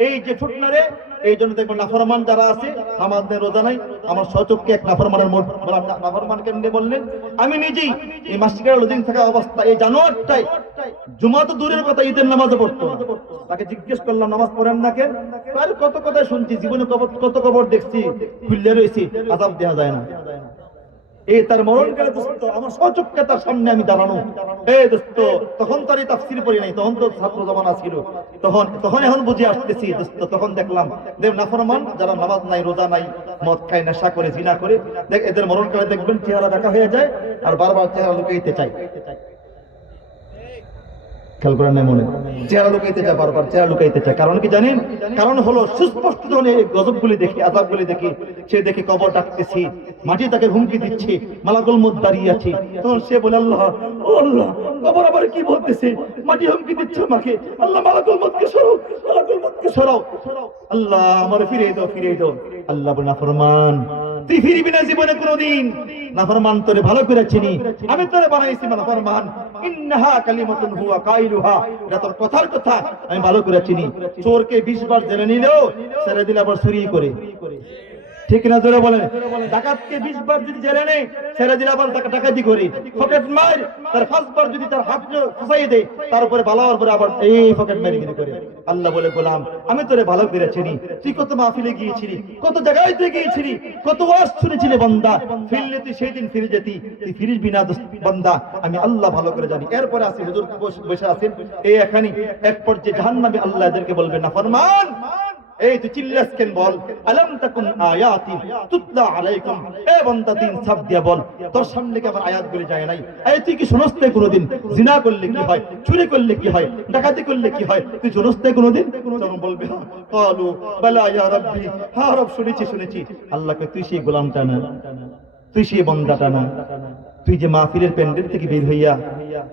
এই যে ছোট না রে, এই জন্য দেখবেন নাফরমান যারা আছে আমাদের রোজা নাই। আমার সচক্ষে এক নাফরমানের নাফরমান কেমনে বললেন, আমি নিজেই এই মাসিকের লজিং থাকা অবস্থা এই জানোয়ারটাই জুমা তো দূরের কথা ঈদের নামাজও পড়তো না। তাকে জিজ্ঞেস করলাম নামাজ পড়েন না কেন? আর কত কথা শুনছি, জীবনে কত কবর দেখছি, খুললে রয়েছি, আযাব দেওয়া যায় না। এই তার মরণকালে দোস্ত আমার সচক্ষে তার সামনে আমি দাঁড়ানো। এই দোস্ত তখন তো আর এই তাফসীর পড়ি নাই, তখন তো ছাত্র জমানা ছিল। তখন এখন বুঝে আসতেছি দোস্ত। তখন দেখলাম দেব নাফরমান যারা নামাজ নাই, রোজা নাই, মদ খায়, নেশা করে, জিনা করে, দেখ এদের মরণকালে দেখবেন চেহারা দেখা হয়ে যায় আর বারবার চেহারা লুকাইতে চায়। খেয়াল করেন না মনে, চেহারা লুকাইতে চায়, বারবার চেহারা লুকাইতে চায়। কারণ কি জানেন? কারণ হলো সুস্পষ্ট যখন এই গজবগুলি দেখি, আযাবগুলি দেখি, সে দেখে কবর ডাকতেছি, মাটি তাকে হুমকি দিচ্ছে, মালাকুল মউত দাঁড়িয়ে আছে, তখন সে বলে আল্লাহ, ও আল্লাহ, কবর আবার কি বলতেছে, মাটি হুমকি দিচ্ছে আমাকে, আল্লাহ মালাকুল মউতকে সরাও, মালাকুল মউতকে সরাও, আল্লাহ আমার ফিরিয়ে দাও, ফিরিয়ে দাও। আল্লাহ বলে নাফরমান তুই ফিরবি না জীবনে কোনোদিন। নাফরমান তোরে ভালো করে চিনি, আমি তোরে বানাইছি নাফরমান। ইন্নাহা কালিমাতুন হুয়া কাইলুহা, এটা তোর কথার কথা আমি ভালো করে চিনি। চোরকে 20 বার জেলে নিলেও ছেড়ে দিলে আবার চুরি করে, ঠিক না জোরে বলেন? ডাকাতকে 20 বার যদি জেলে নেই ছেড়ে দিলে আবার ডাকাতি করে। পকেট মার তার 5 বার যদি তার হাত ফুসাই দেয় তারপরে বালাওয়ার পরে আবার এই পকেট মারিগিরি করে। আল্লাহ বলে গোলাম আমি তোরে ভালো করে চিনি, তুই কত মাহফিলে গিয়েছিলি, কত জায়গায় তুই গিয়েছিলি, কত ওয়াজ শুনেছিলি বান্দা, ফিরলে তুই সেই দিন ফিরে যেতি, তুই ফিরবি না বান্দা, আমি আল্লাহ ভালো করে জানি। এরপরে আসি হুজুর বসে আছেন এই এখানে, এক পর্যায়ে জাহান্নামে আল্লাহ এদেরকে বলবে নাফরমান এই তুই চিল্লাস কেন বল, আলাম তাকুন আয়াতি তুতলা আলাইকুম, এ বান্দা দিন সাব দিয়া বল তোর সামনে কি আমার আয়াতগুলি যায় নাই? এই তুই কি শুনস না কোনোদিন জিনা করলে কি হয়, চুরি করলে কি হয়, ডাকাতি করলে কি হয়, তুই শুনস না কোনোদিন? তখন বলবে ক্বালু বালা ইয়া রাব্বি, হ্যাঁ রব শুনেছি। আল্লাহকে তুই সেই গোলামটা না, তুই সেই বান্দাটা না, তুই যে মাহফিলের প্যান্ডেল থেকে বের হইয়া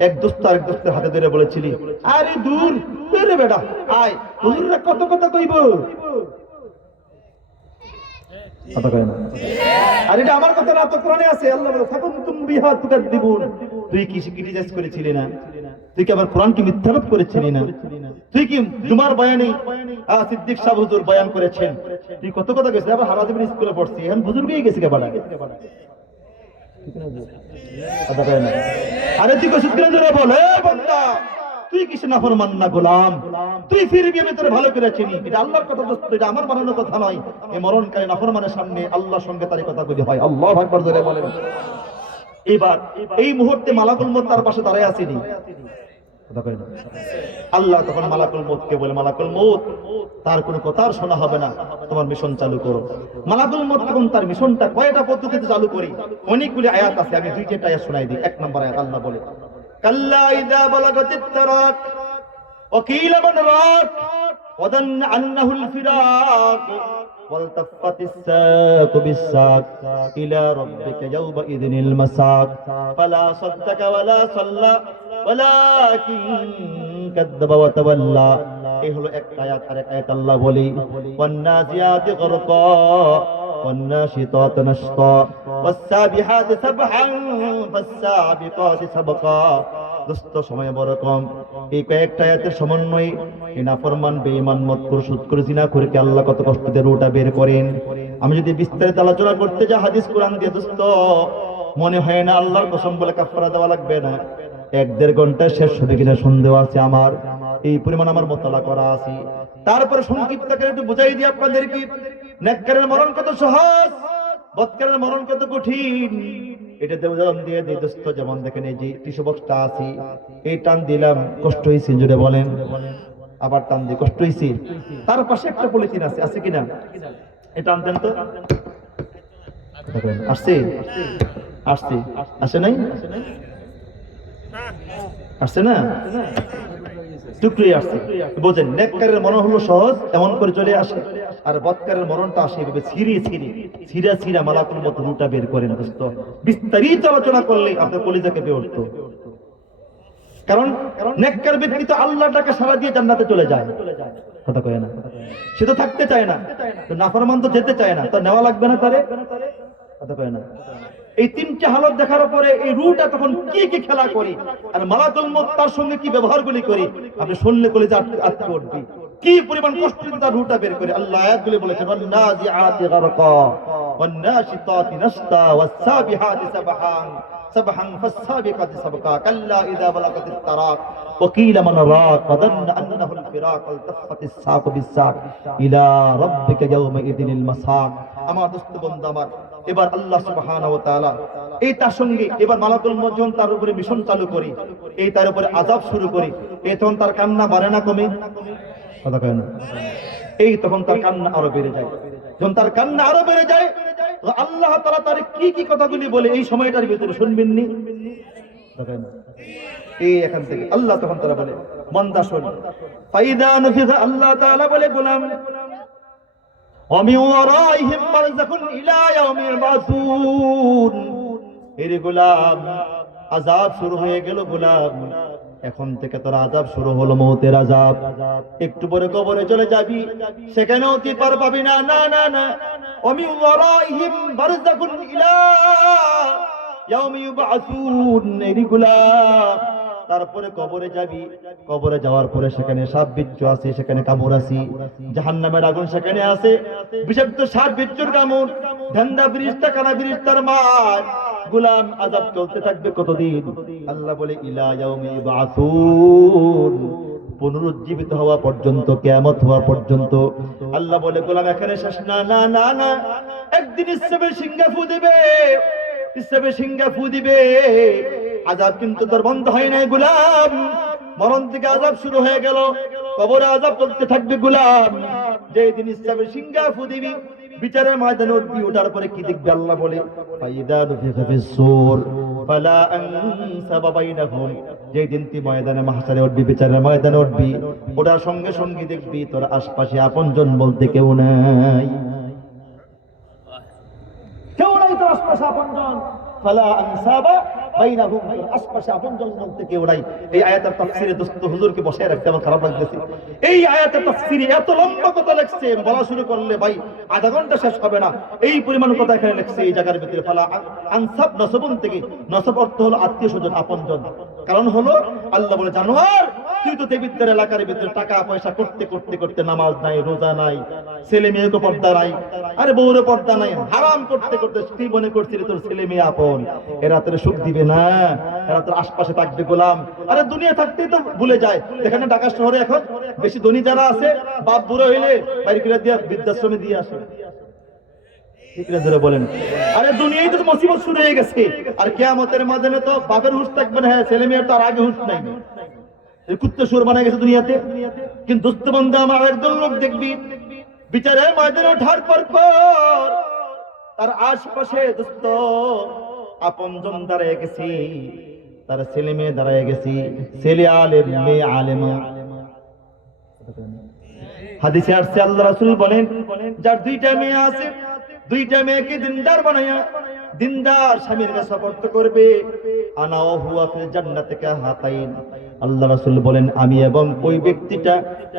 এক দোস্ত আরেক দোস্তের হাতে ধরে বলেছিলি আরে দূর রে বেটা আয়, হুজুররা কত কথা কইব, কথা কয় না। আর এটা আমার কথা না, তো কোরআনে আছে। আল্লাহ বলে ফাকুনতুম বিহা তুকাদ্দিবুন, তুই কি ক্রিটিসাইজ করেছিলি না? তুই কি আবার কোরআনকে মিথ্যারোপ করেছিলি না? তুই কি জুমার বয়ানে সিদ্দিক সাহেব হুজুর বয়ান করেছেন, তুই কত কথা কইছিস, আবার হারাজিবিন স্কুলে পড়ছি, এখন হুজুর গিয়ে গেছে কে বাড়া, কথা কয় না। আরে তুই কইছিস কেন জোরে বল, এ বান্দা তুই কিসে নাফরমান না গোলাম, তুই ফিরবি আমি তোরে ভালো করে চিনি। এটা আল্লাহর কথা দোস্ত, এটা আমার বানানো কথা নয়। এই মরণকালে নাফরমানের সামনে আল্লাহর সঙ্গে তারই কথা কইতে হয়। আল্লাহু আকবার জোরে বলেন। এবার এই মুহূর্তে মালাকুল মউত তার পাশে দাঁড়ায় আছেনি, কথা কয় না। আল্লাহ তখন মালাকুল মউতকে বলে মালাকুল মউত তার কোনো কথা আর শোনা হবে না, তোমার মিশন চালু করো। মালাকুল মউত তখন তার মিশনটা কয়টা পদ্ধতিতে চালু করি, অনেকগুলি আয়াত আছে, আমি 2টা আয়াত শোনাই দিই। 1 নম্বর আয়াত আল্লাহ বলে কাল্লা ইযা বালাগাতিত তারাক ওয়া কিলা মান রাক ওয়া দান্না আন্নাহুল ফিরাক ওয়ালতাফাতিস সাকু বিস-সাক ইলা রাব্বিকা ইয়াওমা ইযিনিল মাসাক ফালা সাদ্দাকা ওয়ালা সাল্লা ওয়ালাকিন কাযযাবা ওয়া তাওয়াল্লা। এই হলো একটা আয়াত। আর এক আয়াত আল্লাহ বলে ওয়ান নাজিয়াতি গরকা والناشطات نشطا والسابحات سبحا فالسابقات سبقا। দোস্ত সময় বড় কম, এই কয়েকটা আয়াতের সমন্বয়ে এই নাফরমান বেঈমান মদখোর সুদখোর জিনাখোরকে আল্লাহ কত কষ্ট দিয়ে রুটা বের করেন। আমি যদি বিস্তারিত আলোচনা করতে যাই হাদিস কোরআন দিয়ে দোস্ত মনে হয় না আল্লাহর কসম বলে কাফারা দেওয়া লাগবে না, 1-1.5 ঘন্টা শেষ হবে কিনা সন্দেহ আছে আমার, এই পরিমাণ আমার মোতালা করা আছে। তারপরে সংক্ষিপ্ত করে একটু বুঝাই দিই আপনাদেরকে, নেককারের মরণ কত সহজ, বদকারের মরণ কত কঠিন। এটা উদাহরণ দিয়ে দিই দোস্ত, যেমন দেখেন এই যে টিস্যু বক্সটা আছে, এই টান দিলাম কষ্ট হয়েছে জুড়ে বলেন, আবার টান দিয়ে কষ্ট হয়েছে। তার পাশে একটা পলিথিন আছে, আছে কিনা? এই টান দেন তো, আসছে আসছে আসে নাই, আসছে না? টুকরোই আসছে। বোঝেন, নেককারের মরণ হলো সহজ, এমন করে চলে আসে, আর বদকারের মরণটা আসে এভাবে ছিঁড়া মালাকুল মত রুটা বের করেন। দোস্ত, বিস্তারিত আলোচনা করলে আপনার কলিজা কেঁপে উঠতো। কারণ নেককার ব্যক্তি তো আল্লাহটাকে সারা দিয়ে জান্নাতে চলে যায়, কথা কয় না, সে তো থাকতে চায় না, তো নাফরমান তো যেতে চায় না, তো নেওয়া লাগবে না তারে, কথা কয় না। এই তিনটে হালত দেখার পরে এই রুটা তখন কি কি খেলা করি আর মালাকুল মউত তার সঙ্গে কি ব্যবহারগুলি করি, আপনি শুনলে কলিজা আটকে উঠবে, কি পরিমাণ কষ্ট তার রুটা বের করে। আল্লাহ আয়াতগুলি বলেছেন, ওয়ান্নাজিআতি গারকা ওয়ান্নাশিতাতি নাশতা ওয়াসসাবিহাতি সাবহান সাবহান ফাসসাবিকাতি সাবকা কাল্লা ইযা বালাগাতিত তারাক وقيل من راق وظن انه الفراق التفت الساق بالساق الى ربك يومئذ المساق। আমার দোস্ত বন্ধু আমার, এবার আল্লাহ সুবহানাহু ওয়া তাআলা এই তার সঙ্গে এবার মালাকুল মউত যখন তার উপরে মিশন চালু করি, এই তার উপরে আযাব শুরু করি, এই তখন তার কান্না বাড়ে না কমে, কথা কয় না, এই তখন তার কান্না আরো বেড়ে যায়। যখন তার কান্না আরো বেড়ে যায়, আল্লাহ তাআলা তার কি কি কথাগুলি বলে এই সময়টার ভিতরে শুনবেননি, কথা কয় না। এই এখান থেকে আল্লাহ তখন তারা বলে, মন্দা শোন, ফাইদা নফিযা, আল্লাহ তাআলা বলে গোলাম, ওয়ামি ওয়ারাইহিম বারযাখুন ইলা ইয়াউমি ইউবাসুন, এরে গোলাম আযাব শুরু হয়ে গেল গোলাম, এখন থেকে তোর আযাব শুরু হলো, মওতের আযাব। একটু পরে কবরে চলে যাবি, সেখানেও তুই পার পাবি না, না না না। ওয়ামি ওয়ারাইহিম বারযাখুন ইলা ইয়াউমি ইউবাসুন, এরে গোলাম তারপরে কবরে যাবি, কবরে যাওয়ার পরে সেখানে সাপ বিচ্ছু আছে, সেখানে কামড় আছে, জাহান্নামের আগুন সেখানে আছে, বিষাক্ত সাপ বিচ্ছুর কামড়, ধান্দা ফেরেশতা কানা ফেরেশতার মার, গোলাম আযাব চলতে থাকবে কতদিন? আল্লাহ বলে ইলা ইয়াউমি ইউবাসুন, পুনরুজ্জীবিত হওয়া পর্যন্ত, কিয়ামত হওয়া পর্যন্ত। আল্লাহ বলে গোলাম এখানে শেষ না, না না না, একদিন ইসরাফিল সিংহা ফু দিবে, ইসরাফিল সিংহা ফু দিবে, আযাব কিন্তু তোর বন্ধ হয় নাই গোলাম। মরণ থেকে আযাব শুরু হয়ে গেল, কবরে আযাব চলতে থাকবে গোলাম। যেদিন ইসরাফিল সিংহা ফু দিবি, বিচারের ময়দানে উঠবি, ওঠার পরে কি দেখবি? আল্লাহ বলে ফাইদা নুফিখা ফিস-সূর ফালা আনসাবা বাইনাহুম, যেদিন তুই ময়দানে মাহশারে উঠবি, বিচারের ময়দানে উঠবি, ওটার সঙ্গে সঙ্গে দেখবি তোর আশপাশে আপনজন বলতে কেউ নাই, কেউ নাই তোর আশপাশে আপনজন, ফালা আনসাবা বাইনাহুম, তোর আশপাশে আপনজন বলতে কেউ নাই। এই আয়াতের তাফসীরে দোস্ত হুজুরকে বসায় রাখতে আমার খারাপ লাগতেছে। এই আয়াতের তাফসীরে এত লম্বা কথা লেখছে, বলা শুরু করলে ভাই আধা ঘন্টা শেষ হবে না, এই পরিমাণ কথা এখানে লেখছে এই জায়গার ভিতরে। ফালা আনসাব নসবুন থেকে, নসব অর্থ হলো আত্মীয় স্বজন, আপনজন। কারণ হলো আল্লাহ বলে জানোয়ার, তুই তো দেবিদ্দার এলাকার ভিতরে টাকা পয়সা করতে করতে করতে নামাজ নাই, রোজা নাই, ছেলে মেয়েকে পর্দা নাই, আরে বউরে পর্দা নাই, হারাম করতে করতে তুই মনে করছিলি তোর ছেলে মেয়ে আপন, এরা তোর সুখ দিবে না, এরা তোর আশপাশে থাকবে গোলাম। আরে দুনিয়া থাকতেই তো ভুলে যায়। এখানে ঢাকা শহরে এখন বেশি ধনী যারা আছে, বাপ বুড়ো হইলে বাইরে করে দিয়ে বৃদ্ধাশ্রমে দিয়ে আসে, বলেন। আরে দুনিয়ায় তো মুসিবত শুরু হয়ে গেছে, আর কিয়ামতের ময়দানে তো বাপের হুঁশ থাকবে না, হ্যাঁ ছেলে মেয়ের তার আগে হুঁশ নাই, কুত্তে সুর বানা গেছে দুনিয়াতে। কিন্তু দোস্ত বন্ধু আমার, একদল লোক দেখবি বিচারে ময়দানে ওঠার পর তার আশপাশে দোস্ত আপনজন দাঁড়ায় গেছি, তার ছেলে মেয়ে দাঁড়ায় গেছি, ছেলে আলেম মেয়ে আলেমা। হাদিসে আসছে আল্লাহ রাসূল বলেন, যার দুইটা মেয়ে আছে, দুইটা মেয়েকে দিনদার বানায়া দিনদার স্বামীর কাছে সুপর্দ করবে, আনা ওয়া হুয়া ফিল জান্নাতি কাহাতাইন, আল্লাহ রাসূল বলেন আমি এবং ওই ব্যক্তিটা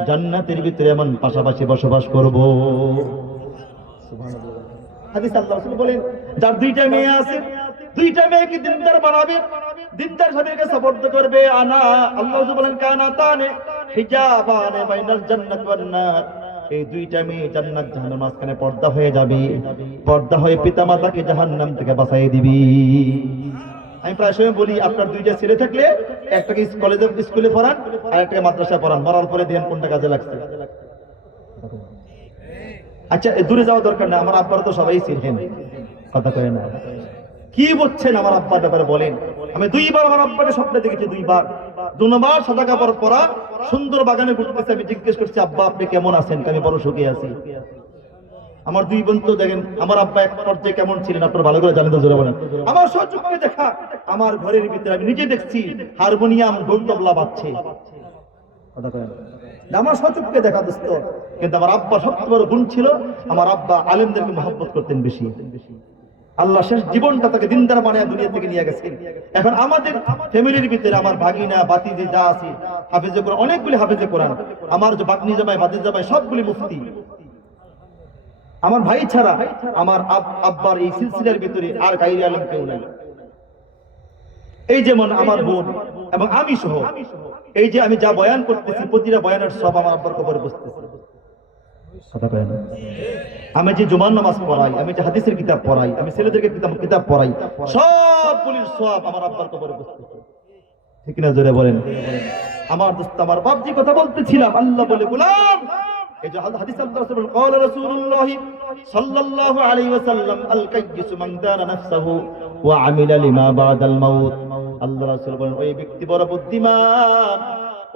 জান্নাতের ভিতরে এমন পাশাপাশি বসবাস করব। সুবহানাল্লাহ। হাদিস আল্লাহ রাসূল বলেন, যার দুইটা মেয়ে আছে, দুইটা মেয়েকে দিনদার বানাবে, দিনদার স্বামীর কাছে সুপর্দ করবে, আনা আল্লাহ বলেন কানাতানে হিজাবানে বাইনাল জান্নাতি ওয়ান নার, এই দুইটা মেয়ে জান্নাত জাহান্নামের মাঝখানে পর্দা হয়ে যাবে, পর্দা হয়ে পিতামাতাকে জাহান্নাম থেকে বাঁচিয়ে দিবি। আমি প্রায় সময় বলি, আপনার দুইটা ছেলে থাকলে একটাকে স্কুলে পড়ান আর একটাকে মাদ্রাসায় পড়ান, মরার পরে দেন কোনটা কাজে লাগছে। আচ্ছা দূরে যাওয়া দরকার না, আমার আব্বার তো সবাই চিনেন, কথা কয় না, কি বলছেন আমার আব্বার ব্যাপারে বলেন। আমি দুইবার আমার আব্বাকে স্বপ্নে দেখেছি, দুইবার সাদা কাপড় পরা সুন্দর বাগানে ঘুরতেছে, আমি জিজ্ঞেস করছি আব্বা আপনি কেমন আছেন? আমি বড় সুখে আছি। আমার দুই বোন তো দেখেন আমার আব্বা এক পর্যায়ে কেমন ছিলেন আপনারা ভালো করে জানেন তো, জোরে বলেন। আমার সচক্ষে দেখা, আমার ঘরের ভিতরে আমি নিজে দেখছি হারমোনিয়াম ঢোল তবলা বাজছে, আমার সচক্ষে দেখা দোস্ত। কিন্তু আমার আব্বা সবচেয়ে বড় গুণ ছিল, আমার আব্বা আলেমদেরকে মহব্বত করতেন বেশি। আল্লাহ শেষ জীবনটা তাকে দিনদার বানায় দুনিয়া থেকে নিয়ে গেছেন। এখন আমাদের ফ্যামিলির ভিতরে আমার ভাগিনা বাতিজি যা আছে হাফেজে কোরআন, অনেকগুলি হাফেজে কোরআন, আমার যে বাগনি জামাই বাতিজ জামাই সবগুলি মুফতি। আমার ভাই ছাড়া আমার আব্বার এই সিলসিলার ভিতরে আর গায়রে আলেম কেউ নাই। এই যেমন আমার বোন এবং আমি সহ এই যে আমি যা বয়ান করতেছি, প্রতিটা বয়ানের সব আমার আব্বার কবরে বসতেছে। আমি যে জুমার নামাজ পড়াই, আমি যে হাদিসের কিতাব পড়াই, আমি ছেলেদেরকে কিতাব পড়াই, সবগুলির সব আমার আব্বার কবরে বসতেছে। ঠিক না? জোরে বলেন। আমার দোস্ত, আমার বাপজি কথা বলতেছিলাম, আল্লাহ বলে গোলাম, এই যে হাদিস আল্লাহ রাসূল قال রাসূলুল্লাহ সাল্লাল্লাহু আলাইহি ওয়াসাল্লাম আল কাইয়্যিসু মান দানা নাফসাহু ওয়া আমিলা লিমা বাদাল মাউত। আল্লাহ রাসূল বলেন, ওই ব্যক্তি বড় বুদ্ধিমান,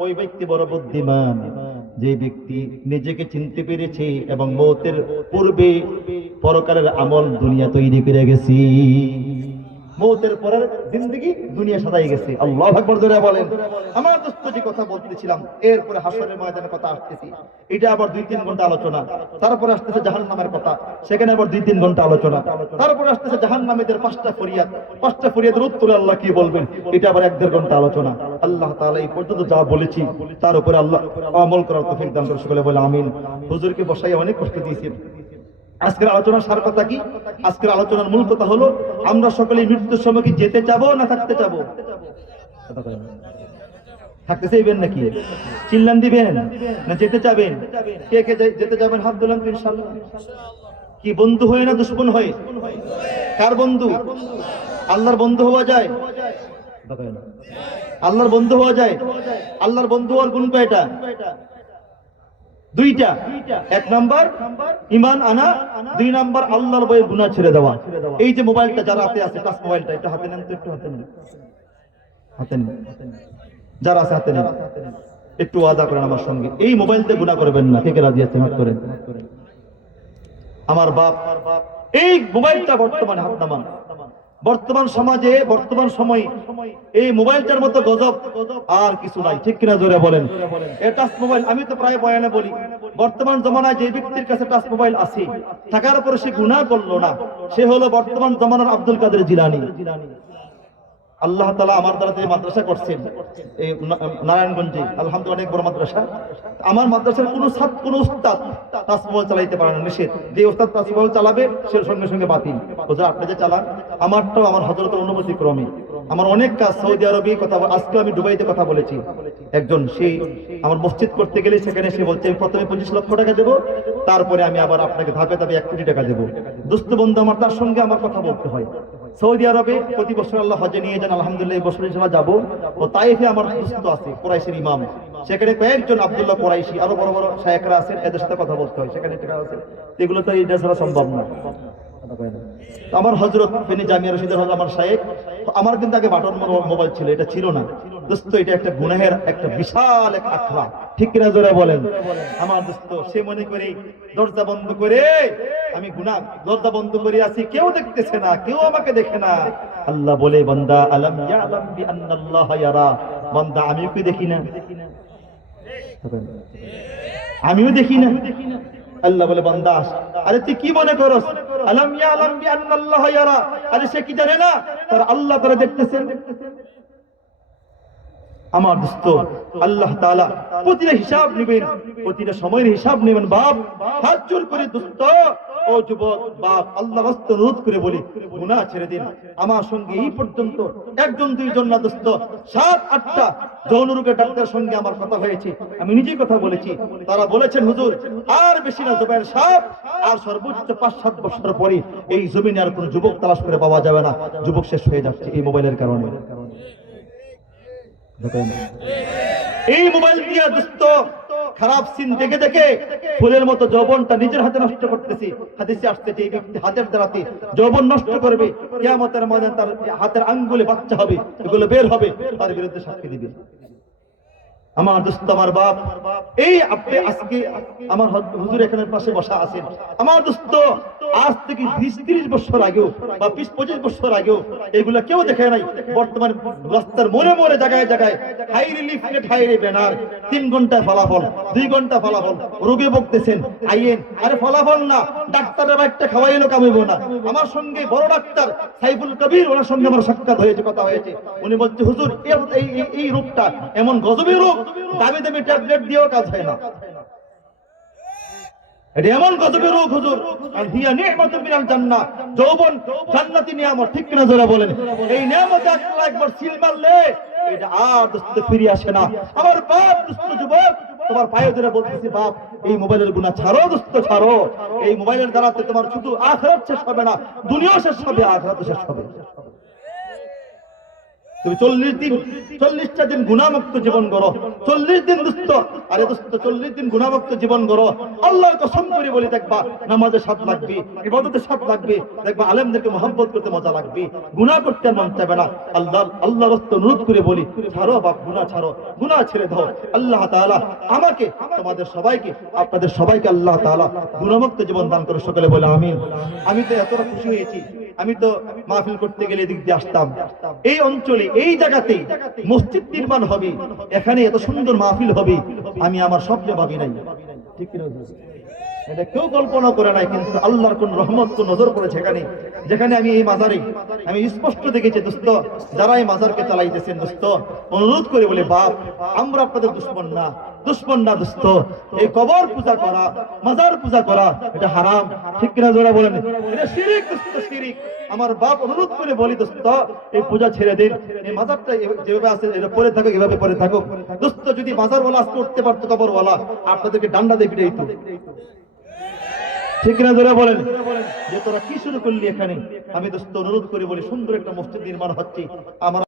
ওই ব্যক্তি বড় বুদ্ধিমান যে ব্যক্তি নিজেকে চিনতে পেরেছে এবং মওতের পূর্বে পরকালের আমল দুনিয়া তৈরি করে গেছে। মওতের পরের জিন্দেগি দুনিয়া সাজাই গেছে। আল্লাহু আকবার জোরে বলেন। আমার দোস্ত যে কথা বলতেছিলাম, এরপরে হাসরের ময়দানের কথা আসতেছি, এটা আবার 2-3 ঘন্টা আলোচনা। তারপরে আসতেছে জাহান্নামের কথা, সেখানে আবার 2-3 ঘন্টা আলোচনা। তারপরে আসতেছে জাহান্নামীদের 5টা ফরিয়াদ, 5টা ফরিয়াদের উত্তরে আল্লাহ কি বলবেন, এটা আবার 1-1.5 ঘন্টা আলোচনা। আল্লাহ তাআলা এই পর্যন্ত যা বলেছি তার উপরে আল্লাহ আমল করার তৌফিক দান করুন। সকলে বলে আমিন। হুজুরকে বসাই অনেক কষ্ট দিয়েছি। আজকের আলোচনার সার কথা কি? আজকের আলোচনার মূল কথা হলো, আমরা সকলে মৃত্যুর সময় কি যেতে চাবো না থাকতে চাবো? থাকতে চাইবেন নাকি? চিল্লান দিবেন না যেতে চাবেন? কে কে যেতে যাবেন হাত তোলেন তো ইনশাআল্লাহ। কি বন্ধু হয়ে না দুশমন হয়ে? কার বন্ধু? আল্লাহর বন্ধু হওয়া যায়? আল্লাহর বন্ধু হওয়া যায়? আল্লাহর বন্ধু হওয়ার গুণ কয়টা? 2টা। 1 নাম্বার ঈমান আনা, 2 নাম্বার আল্লাহর ভয়ে গুনাহ ছেড়ে দেওয়া। এই যে মোবাইলটা যারা হাতে আছে, টাচ মোবাইলটা, এটা হাতে নেন তো, একটু হাতে নেন, হাতে নেন, যারা আছে হাতে নেন, একটু ওয়াদা করেন আমার সঙ্গে, এই মোবাইলতে গুনাহ করবেন না। কে কে রাজি আছেন? হাত করেন। আমার বাপ, এই মোবাইলটা বর্তমানে হাত নামান। বর্তমান সমাজে, বর্তমান সময়ে এই মোবাইলটার মতো গজব আর কিছু নাই। ঠিক কিনা? জোরে বলেন। এই টাচ মোবাইল, আমি তো প্রায় বয়ানে বলি, বর্তমান জমানায় যে ব্যক্তির কাছে টাচ মোবাইল আছে, থাকার পরে সে গুনাহ করলো না, সে হলো বর্তমান জমানার আব্দুল কাদের জিলানী। আল্লাহ তাআলা আমার দ্বারা যে মাদ্রাসা করছেন এই নারায়ণগঞ্জে, আলহামদুলিল্লাহ অনেক বড় মাদ্রাসা। আমার মাদ্রাসার কোনো উস্তাদ টাচ মোবাইল চালাইতে পারে না, নিষেধ। যে উস্তাদ টাচ মোবাইল চালাবে সে সঙ্গে সঙ্গে বাতিল। হুজুর আপনি যে চালান, আমারটাও আমার হযরতের অনুমতি ক্রমে। আমার অনেক কাজ সৌদি আরবে কথা, আজকে আমি দুবাইতে কথা বলেছি। একজন সেই আমার মসজিদ করতে গেলে সেখানে সে বলছে, আমি প্রথমে 25 লক্ষ টাকা দেবো, তারপরে আমি আবার আপনাকে ধাপে ধাপে 1 কোটি টাকা দেবো। দোস্ত বন্ধু আমার, তার সঙ্গে আমার কথা বলতে হয়। সৌদি আরবে প্রতি বছর আল্লাহ হজে নিয়ে যান, আলহামদুলিল্লাহ এই বছর ইনশাআল্লাহ যাবো। ও তাইফে আমার দোস্ত আছে, কুরাইশের ইমাম, সেখানে কয়েকজন আব্দুল্লাহ কুরাইশি আরো বড় বড় শায়েখরা আছেন, এদের সাথে কথা বলতে হয়। সেখানে টাকা আছে, এগুলো তো এটা ছাড়া সম্ভব না। আমার হযরত ফেনী জামিয়া রশিদের হযরত আমার শায়েখ, আমার কিন্তু আগে বাটন মোবাইল ছিল, এটা ছিল না দোস্ত। এটা একটা গুনাহের একটা বিশাল এক আখড়া। ঠিক কিনা? জোরে বলেন। আমার দোস্ত সে মনে করে দরজা বন্ধ করে আমি গুনাহ, দরজা বন্ধ করে আছি, কেউ দেখতেছে না, কেউ আমাকে দেখে না। আল্লাহ বলে, বান্দা আলাম ইয়ালাম বি আন্নাল্লাহ ইয়ারা, বান্দা আমিও কি দেখি না? আমিও দেখি না? আল্লাহ বলে, বান্দা আরে তুই কি মনে করস? আলাম ইয়ালাম বি আন্নাল্লাহ ইয়ারা, আরে সে কি জানে না তার আল্লাহ তারা দেখতেছেন? আমার দোস্ত, আল্লাহ তাআলা প্রতিটা হিসাব নেবেন, প্রতিটা সময়ের হিসাব নেবেন। বাপ হাত জোর করে দোস্ত, ও যুবক বাপ, আল্লাহ রাস্তা রোধ করে বলি, গুনাহ ছেড়ে দিন। আমার সঙ্গে এই পর্যন্ত 1-2 না দোস্ত, 7-8টা যৌন রোগের ডাক্তারের সঙ্গে আমার কথা হয়েছে, আমি নিজেই কথা বলেছি। তারা বলেছেন, হুজুর আর বেশি না, জুবাইর সাহেব আর সর্বোচ্চ 5-7 বছর পরে এই জমিনে আর কোনো যুবক তালাশ করে পাওয়া যাবে না, যুবক শেষ হয়ে যাচ্ছে এই মোবাইলের কারণে। এই মোবাইল দিয়ে দোস্ত খারাপ সিন দেখে দেখে ফুলের মতো যৌবনটা নিজের হাতে নষ্ট করতেছি। হাদিসে আসছে যে ব্যক্তি হাতের দ্বারাতে যৌবন নষ্ট করবে, কিয়ামতের ময়দানে তার হাতের আঙ্গুলে বাচ্চা হবে, এগুলো বের হবে, তার বিরুদ্ধে সাক্ষী দিবে। আমার দোস্ত, আমার বাপ, এই আপনি আজকে আমার হুজুর এখানে পাশে বসা আছেন, আমার দোস্ত আজ থেকে 20-30 বছর আগেও বা 20-25 বছর আগেও এগুলা কেউ দেখে নাই। বর্তমানে রাস্তার মোড়ে মোড়ে জায়গায় জায়গায় হাইরে লিফলেট, হাইরে ব্যানার, 3 ঘন্টা ফলাফল, 2 ঘন্টা ফলাফল, রোগী বকতেছেন আইয়েন। আরে ফলাফল না, ডাক্তারের একটা খাওয়াইলো কামাইবো না। আমার সঙ্গে বড় ডাক্তার সাইফুল কবির, ওনার সঙ্গে আমার সাক্ষাৎ হয়েছে, কথা হয়েছে। উনি বলছে হুজুর এই রোগটা এমন গজবে রোগ, দামি দামি ট্যাবলেট দিয়েও কাজ হয় না। এটা এমন গজবের রোগ হুজুর। আর হিয়া নি'মাতুম মিনাল জান্নাহ, যৌবন জান্নাতি নিয়ামত, ঠিক কিনা জোরে বলেন। এই নিয়ামত একবার সিল মারলে এটা আর দোস্ত ফিরে আসে না। আমার বাপ, দোস্ত যুবক, তোমার পায়ে ধরে বলতেছি বাপ, এই মোবাইলের গুনাহ ছাড়ো দোস্ত, ছাড়ো। এই মোবাইলের দ্বারাতে তোমার শুধু আখিরাত শেষ হবে না, দুনিয়াও শেষ হবে, আখিরাতও শেষ হবে। তুমি 40টা দিন গুনাহমুক্ত জীবন গড়ো, 40 দিন দোস্ত, আরে দোস্ত 40 দিন গুনাহমুক্ত জীবন গড়ো। আল্লাহর কসম করে বলি, দেখবা নামাজে স্বাদ লাগবে, ইবাদতে স্বাদ লাগবে, দেখবা আলেমদেরকে মহব্বত করতে মজা লাগবে, গুনাহ করতে মন চাইবে না। আল্লাহর রাস্তা অনুরোধ করে বলি, ছাড়ো বাপ, গুনাহ ছাড়ো, গুনাহ ছেড়ে দাও। আল্লাহ তাআলা আমাকে, তোমাদের সবাইকে, আপনাদের সবাইকে আল্লাহ তাআলা গুনাহমুক্ত জীবন দান করে, সকলে বলে আমিন। আমি তো এতটা খুশি হয়েছি, আমি তো মাহফিল করতে গেলে এদিক দিয়ে আসতাম, এই অঞ্চলে এই জায়গাতে মসজিদ নির্মাণ হবে, এখানে এত সুন্দর মাহফিল হবে, আমি আমার স্বপ্নে ভাবি নাই, ঠিক কিনা? এটা কেউ কল্পনা করে নাই, কিন্তু আল্লাহর কোন রহমত, কোন নজর পড়েছে এখানে। যেখানে আমি এই মাজারে আমি স্পষ্ট দেখেছি দোস্ত, যারা এই মাজারকে চালাইতেছেন দোস্ত, অনুরোধ করে বলে বাপ, আমরা আপনাদের দুশ্মন না, দুশ্মন না দোস্ত। এই কবর পূজা করা, মাজার পূজা করা, এটা হারাম, ঠিক কিনা জোরে বলেন। এটা শিরিক দোস্ত, শিরিক। আমার বাপ অনুরোধ করে বলি দোস্ত, এই পূজা ছেড়ে দিন, এই মাজারটা যেভাবে আছে এটা পরে থাকুক, এভাবে পরে থাকুক দোস্ত। যদি মাজারওয়ালা আজকে উঠতে পারতো, কবরওয়ালা আপনাদেরকে ডান্ডা দিয়ে পিটাইতো, ঠিক না জোরে বলেন। যে তোরা কি শুরু করলি এখানে? আমি দোস্ত অনুরোধ করে বলি, সুন্দর একটা মসজিদ নির্মাণ হচ্ছে, আমার